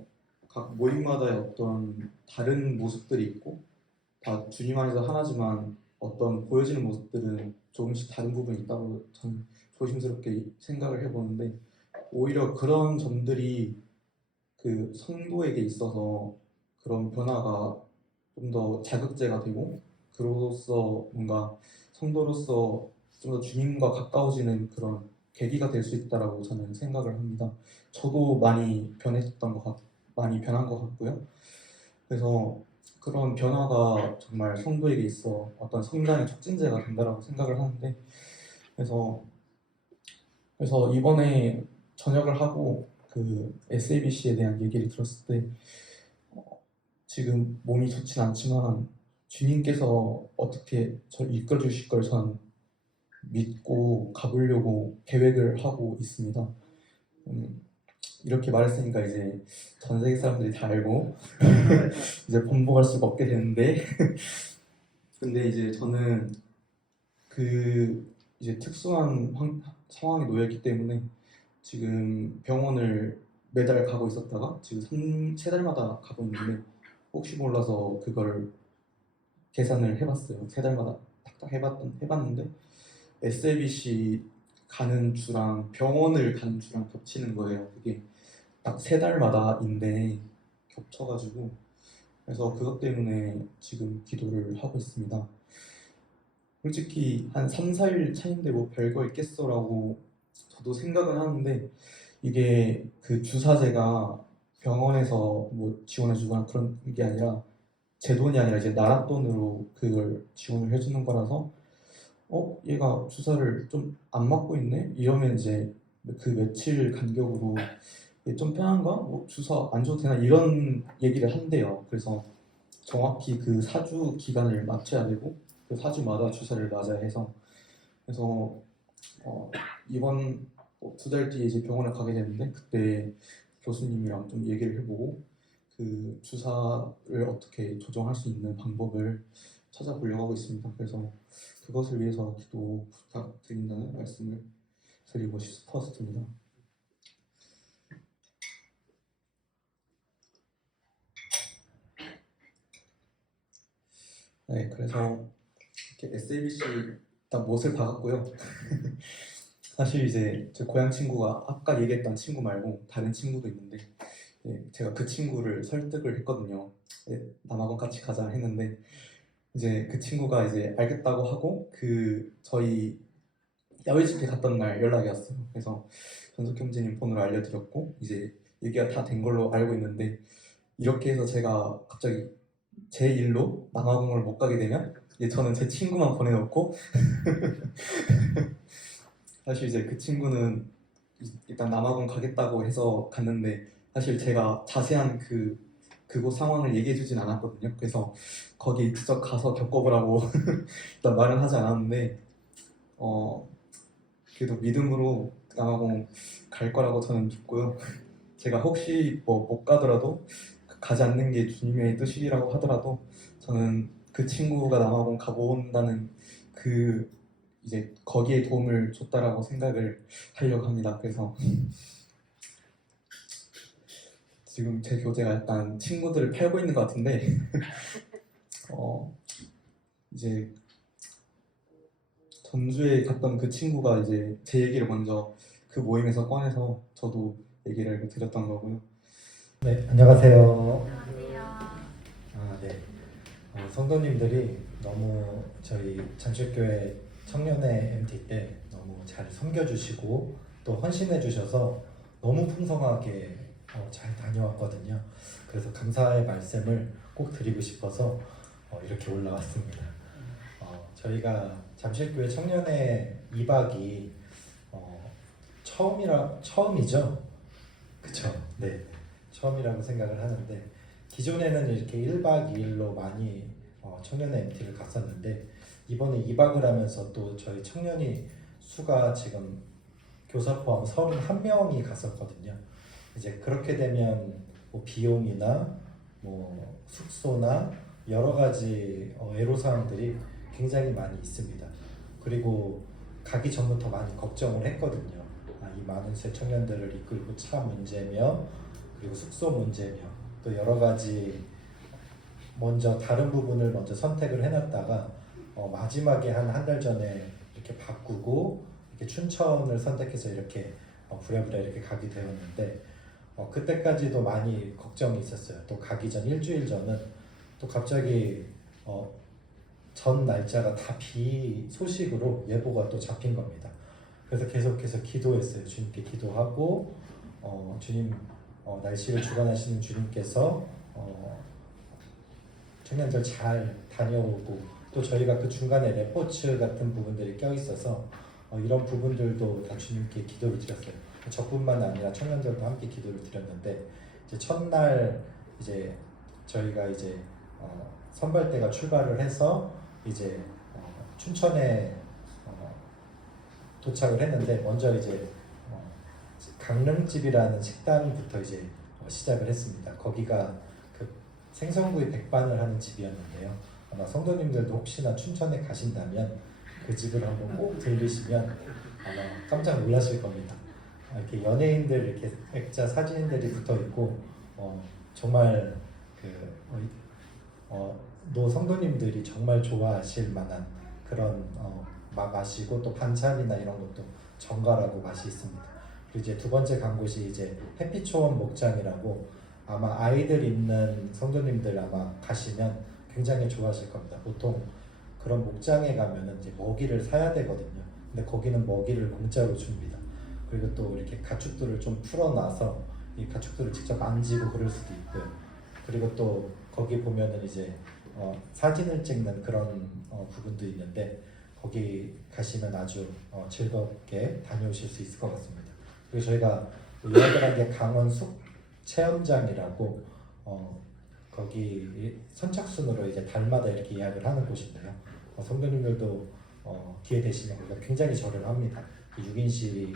각 모임마다의 어떤 다른 모습들이 있고 다 주님 안에서 하나지만 어떤 보여지는 모습들은 조금씩 다른 부분이 있다고 저는 조심스럽게 생각을 해보는데 오히려 그런 점들이 그 성도에게 있어서 그런 변화가 좀 더 자극제가 되고 그로써 뭔가 성도로서 좀 더 주님과 가까워지는 그런 계기가 될 수 있다라고 저는 생각을 합니다. 저도 많이 많이 변한 것 같고요. 그래서 그런 변화가 정말 성도에게 있어 어떤 성장의 촉진제가 된다라고 생각을 하는데 그래서 이번에 전역을 하고 그 SABC에 대한 얘기를 들었을 때 지금 몸이 좋진 않지만 주님께서 어떻게 저를 이끌어 주실 걸 저는 믿고 가보려고 계획을 하고 있습니다. 이렇게 말했으니까 이제 전 세계 사람들이 다 알고 이제 번복할 수가 없게 되는데 근데 이제 저는 그 이제 특수한 상황에 놓여있기 때문에 지금 병원을 매달 가고 있었다가 지금 세 달마다 가고 있는데 혹시 몰라서 그걸 계산을 해봤어요. 세 달마다 딱딱 해봤는데 SLBC 가는 주랑 병원을 가는 주랑 겹치는 거예요. 그게 딱 세 달마다인데 겹쳐가지고 그래서 그것 때문에 지금 기도를 하고 있습니다. 솔직히 한 3, 4일 차인데 뭐 별거 있겠어라고 저도 생각은 하는데 이게 그 주사제가 병원에서 뭐 지원해주거나 그런 게 아니라 제 돈이 아니라 이제 나라 돈으로 그걸 지원을 해주는 거라서 얘가 주사를 좀 안 맞고 있네? 이러면 이제 그 며칠 간격으로 이게 좀 편한가? 뭐 주사 안 줘도 되나? 이런 얘기를 한대요. 그래서 정확히 그 사주 기간을 맞춰야 되고 그 사주마다 주사를 맞아야 해서 그래서 이번 2달 뒤에 이제 병원에 가게 되는데 그때 교수님이랑 좀 얘기를 해보고 그 주사를 어떻게 조정할 수 있는 방법을 찾아보려고 하고 있습니다. 그래서 그것을 위해서 기도 부탁드린다는 말씀을 드리고 싶었습니다. 네, 그래서 이렇게 SABC 딱 못을 박았고요. 사실 이제 제 고향 친구가 아까 얘기했던 친구 말고 다른 친구도 있는데 제가 그 친구를 설득을 했거든요. 남학원 같이 가자 했는데 이제 그 친구가 이제 알겠다고 하고 그 저희 야외 집회 갔던 날 연락이 왔어요. 그래서 전석 형제님 번호를 알려드렸고 이제 얘기가 다 된 걸로 알고 있는데 이렇게 해서 제가 갑자기 제 일로 남아공을 못 가게 되면 이제 저는 제 친구만 보내놓고 사실 이제 그 친구는 일단 남아공 가겠다고 해서 갔는데 사실 제가 자세한 그곳 상황을 얘기해주진 않았거든요. 그래서 거기 직접 가서 겪어보라고 일단 말은 하지 않았는데 그래도 믿음으로 남아공 갈 거라고 저는 믿고요. 제가 혹시 뭐 못 가더라도 가지 않는 게 주님의 뜻이라고 하더라도 저는 그 친구가 남아공 가본다는 그 이제 거기에 도움을 줬다라고 생각을 하려고 합니다. 그래서 지금 제 교재가 약간 친구들을 팔고 있는 것 같은데 이제 전주에 갔던 그 친구가 이제 제 얘기를 먼저 그 모임에서 꺼내서 저도 얘기를 드렸던 거고요. 네, 안녕하세요. 안녕하세요. 네. 성도님들이 너무 저희 잠실교회 청년회 MT 때 너무 잘 섬겨주시고 또 헌신해 주셔서 너무 풍성하게 잘 다녀왔거든요. 그래서 감사의 말씀을 꼭 드리고 싶어서 이렇게 올라왔습니다. 저희가 잠실교회 청년회 2박이 처음이죠? 그쵸? 네. 처음이라고 생각을 하는데 기존에는 이렇게 1박 2일로 많이 청년회 MT를 갔었는데 이번에 2박을 하면서 또 저희 청년이 수가 지금 교사 포함 31명이 갔었거든요. 이제 그렇게 되면 뭐 비용이나 뭐 숙소나 여러 가지 애로사항들이 굉장히 많이 있습니다. 그리고 가기 전부터 많이 걱정을 했거든요. 이 많은 새 청년들을 이끌고 차 문제며 그리고 숙소 문제며 또 여러 가지 먼저 다른 부분을 먼저 선택을 해놨다가 마지막에 한 달 전에 이렇게 바꾸고 이렇게 춘천을 선택해서 이렇게 부랴부랴 이렇게 가게 되었는데 그때까지도 많이 걱정이 있었어요. 또 가기 전 일주일 전은 또 갑자기 전 날짜가 다 비 소식으로 예보가 또 잡힌 겁니다. 그래서 계속해서 기도했어요. 주님께 기도하고 주님 날씨를 주관하시는 주님께서 청년들 잘 다녀오고 또 저희가 그 중간에 레포츠 같은 부분들이 껴있어서 이런 부분들도 다 주님께 기도를 드렸어요. 저뿐만 아니라 청년들도 함께 기도를 드렸는데 이제 첫날 이제 저희가 이제 선발대가 출발을 해서 이제 춘천에 도착을 했는데 먼저 이제 강릉집이라는 식당부터 이제 시작을 했습니다. 거기가 그 생선구이 백반을 하는 집이었는데요. 아마 성도님들도 혹시나 춘천에 가신다면 그 집을 한번 꼭 들리시면 아마 깜짝 놀라실 겁니다. 이렇게 연예인들 이렇게 액자 사진들이 붙어 있고 정말 노 성도님들이 정말 좋아하실 만한 그런 맛이고 또 반찬이나 이런 것도 정갈하고 맛이 있습니다. 그리고 이제 두 번째 간 곳이 이제 햇빛초원 목장이라고 아마 아이들 있는 성도님들 아마 가시면 굉장히 좋아하실 겁니다. 보통 그런 목장에 가면은 이제 먹이를 사야 되거든요. 근데 거기는 먹이를 공짜로 줍니다. 그리고 또 이렇게 가축들을 좀 풀어놔서 이 가축들을 직접 만지고 그럴 수도 있고요. 그리고 또 거기 보면은 이제 사진을 찍는 그런 부분도 있는데 거기 가시면 아주 즐겁게 다녀오실 수 있을 것 같습니다. 그리고 저희가 예약을 한 게 강원 숲 체험장이라고 거기 선착순으로 이제 달마다 이렇게 예약을 하는 곳인데요. 성도님들도 기회 되시면 거기가 굉장히 저렴합니다. 6인실이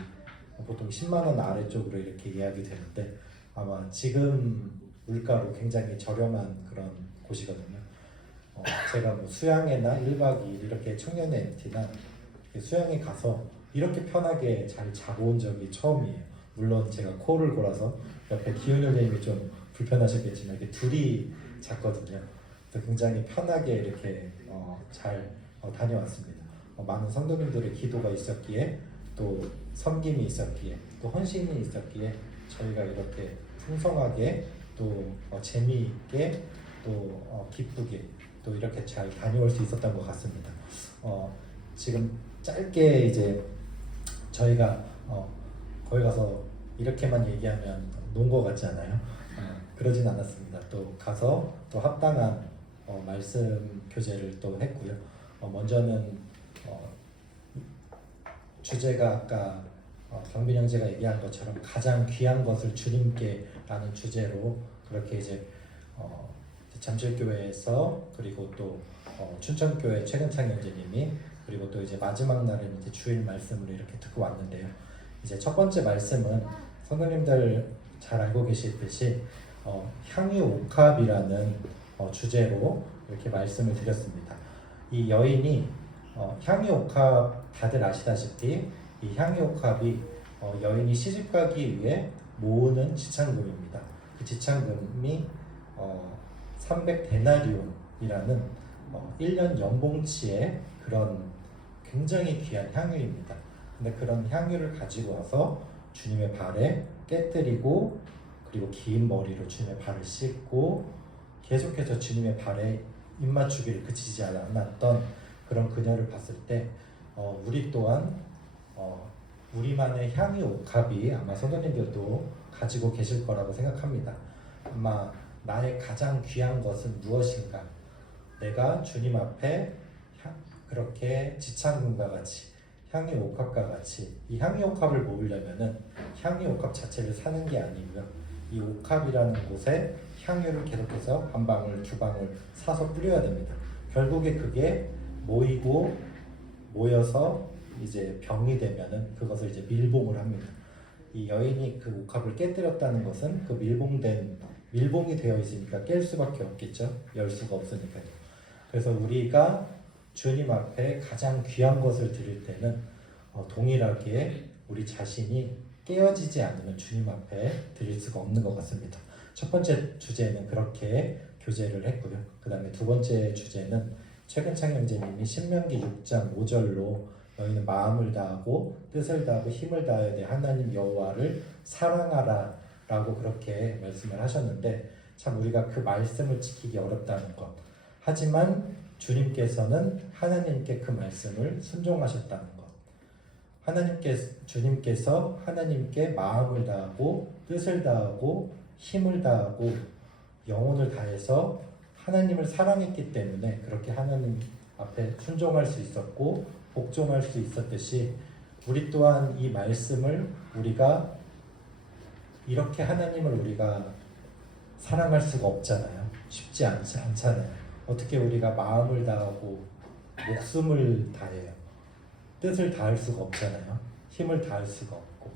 보통 10만 원 아래쪽으로 이렇게 예약이 되는데 아마 지금 물가로 굉장히 저렴한 그런 곳이거든요. 제가 뭐 수양회나 1박 2일 이렇게 청년의 MT나 수양에 가서 이렇게 편하게 잘 자고 온 적이 처음이에요. 물론 제가 코를 골아서 옆에 기훈현님이 좀 불편하셨겠지만 이렇게 둘이 잤거든요. 그래서 굉장히 편하게 이렇게 잘 다녀왔습니다. 많은 성도님들의 기도가 있었기에 또 섬김이 있었기에 또 헌신이 있었기에 저희가 이렇게 풍성하게 또 재미있게 또 기쁘게 또 이렇게 잘 다녀올 수 있었던 것 같습니다. 지금 짧게 이제 저희가 거기 가서 이렇게만 얘기하면 논 것 같지 않아요? 그러진 않았습니다. 또 가서 또 합당한 말씀 교제를 또 했고요. 먼저는 주제가 아까 경빈 형제가 얘기한 것처럼 가장 귀한 것을 주님께라는 주제로 그렇게 이제 잠실교회에서 그리고 또 춘천교회 최근창 형제님이 그리고 또 이제 마지막 날은 이제 주일 말씀을 이렇게 듣고 왔는데요. 이제 첫 번째 말씀은 성도님들 잘 알고 계시듯이 향유옥합이라는 주제로 이렇게 말씀을 드렸습니다. 이 여인이 향유옥합 다들 아시다시피 이 향유옥합이 여인이 시집가기 위해 모으는 지참금입니다. 그 지참금이 300데나리온이라는 1년 연봉치의 그런 굉장히 귀한 향유입니다. 근데 그런 향유를 가지고 와서 주님의 발에 깨뜨리고 그리고 긴 머리로 주님의 발을 씻고 계속해서 주님의 발에 입맞추기를 그치지 않았던 그런 그녀를 봤을 때 우리 또한 우리만의 향유 옥합이 아마 성도님들도 가지고 계실 거라고 생각합니다. 아마 나의 가장 귀한 것은 무엇인가? 내가 주님 앞에 그렇게 지창금과 같이 향유 옥합과 같이 이 향유 옥합을 모으려면은 향유 옥합 자체를 사는 게 아니고요. 이 옥합이라는 곳에 향유를 계속해서 한 방울 두 방울 사서 뿌려야 됩니다. 결국에 그게 모여서 이제 병이 되면은 그것을 이제 밀봉을 합니다. 이 여인이 그 옥합을 깨뜨렸다는 것은 그 밀봉이 되어 있으니까 깰 수밖에 없겠죠. 열 수가 없으니까요. 그래서 우리가 주님 앞에 가장 귀한 것을 드릴 때는 동일하게 우리 자신이 깨어지지 않으면 주님 앞에 드릴 수가 없는 것 같습니다. 첫 번째 주제는 그렇게 교제를 했고요. 그 다음에 두 번째 주제는 최근창 형제님이 신명기 6장 5절로 너희는 마음을 다하고 뜻을 다하고 힘을 다해야 돼 하나님 여호와를 사랑하라 라고 그렇게 말씀을 하셨는데 참 우리가 그 말씀을 지키기 어렵다는 것, 하지만 주님께서는 하나님께 그 말씀을 순종하셨다는 것, 주님께서 하나님께 마음을 다하고 뜻을 다하고 힘을 다하고 영혼을 다해서 하나님을 사랑했기 때문에 그렇게 하나님 앞에 순종할 수 있었고 복종할 수 있었듯이 우리 또한 이 말씀을 우리가 이렇게 하나님을 우리가 사랑할 수가 없잖아요. 쉽지 않잖아요. 어떻게 우리가 마음을 다하고 목숨을 다해요. 뜻을 다할 수가 없잖아요. 힘을 다할 수가 없고.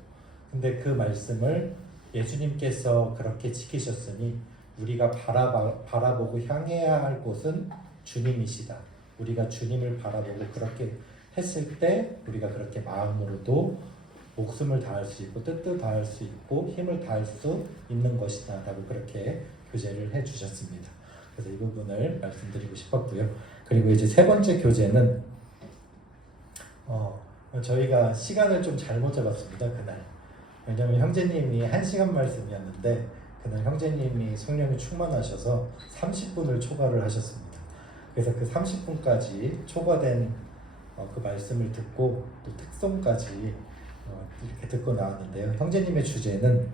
근데 그 말씀을 예수님께서 그렇게 지키셨으니 우리가 바라보고 향해야 할 곳은 주님이시다. 우리가 주님을 바라보고 그렇게 했을 때 우리가 그렇게 마음으로도 목숨을 다할 수 있고 뜻도 다할 수 있고 힘을 다할 수 있는 것이다 라고 그렇게 교제를 해주셨습니다. 그래서 이 부분을 말씀드리고 싶었고요. 그리고 이제 세 번째 교제는 저희가 시간을 좀 잘못 잡았습니다. 그날. 왜냐하면 형제님이 1시간 말씀이었는데 그날 형제님이 성령이 충만하셔서 30분을 초과를 하셨습니다. 그래서 그 30분까지 초과된 그 말씀을 듣고 또 특송까지 이렇게 듣고 나왔는데요. 형제님의 주제는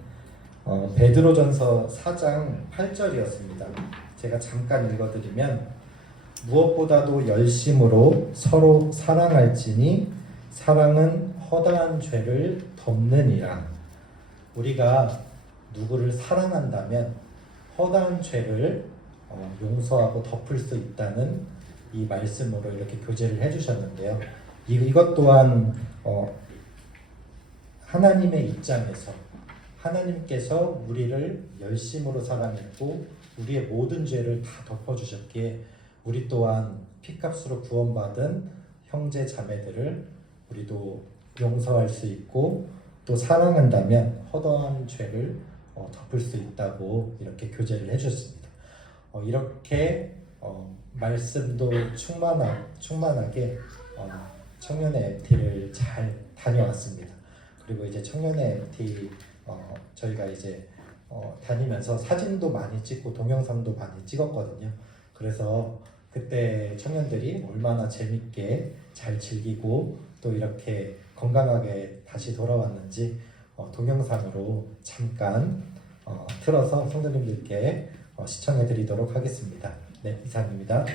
베드로전서 4장 8절이었습니다. 제가 잠깐 읽어드리면 무엇보다도 열심으로 서로 사랑할지니 사랑은 허다한 죄를 덮느니라. 우리가 누구를 사랑한다면 허다한 죄를 용서하고 덮을 수 있다는 이 말씀으로 이렇게 교제를 해주셨는데요. 이것 또한 하나님의 입장에서 하나님께서 우리를 열심으로 사랑했고 우리의 모든 죄를 다 덮어주셨기에 우리 또한 피값으로 구원받은 형제 자매들을 우리도 용서할 수 있고 또 사랑한다면 허다한 죄를 덮을 수 있다고 이렇게 교제를 해주셨습니다. 이렇게 말씀도 충만하게 청년의 MT를 잘 다녀왔습니다. 그리고 이제 청년의 MT 저희가 이제 다니면서 사진도 많이 찍고 동영상도 많이 찍었거든요. 그래서 그때 청년들이 얼마나 재밌게 잘 즐기고 또 이렇게 건강하게 다시 돌아왔는지 동영상으로 잠깐 틀어서 성도님들께 시청해 드리도록 하겠습니다. 네, 이상입니다.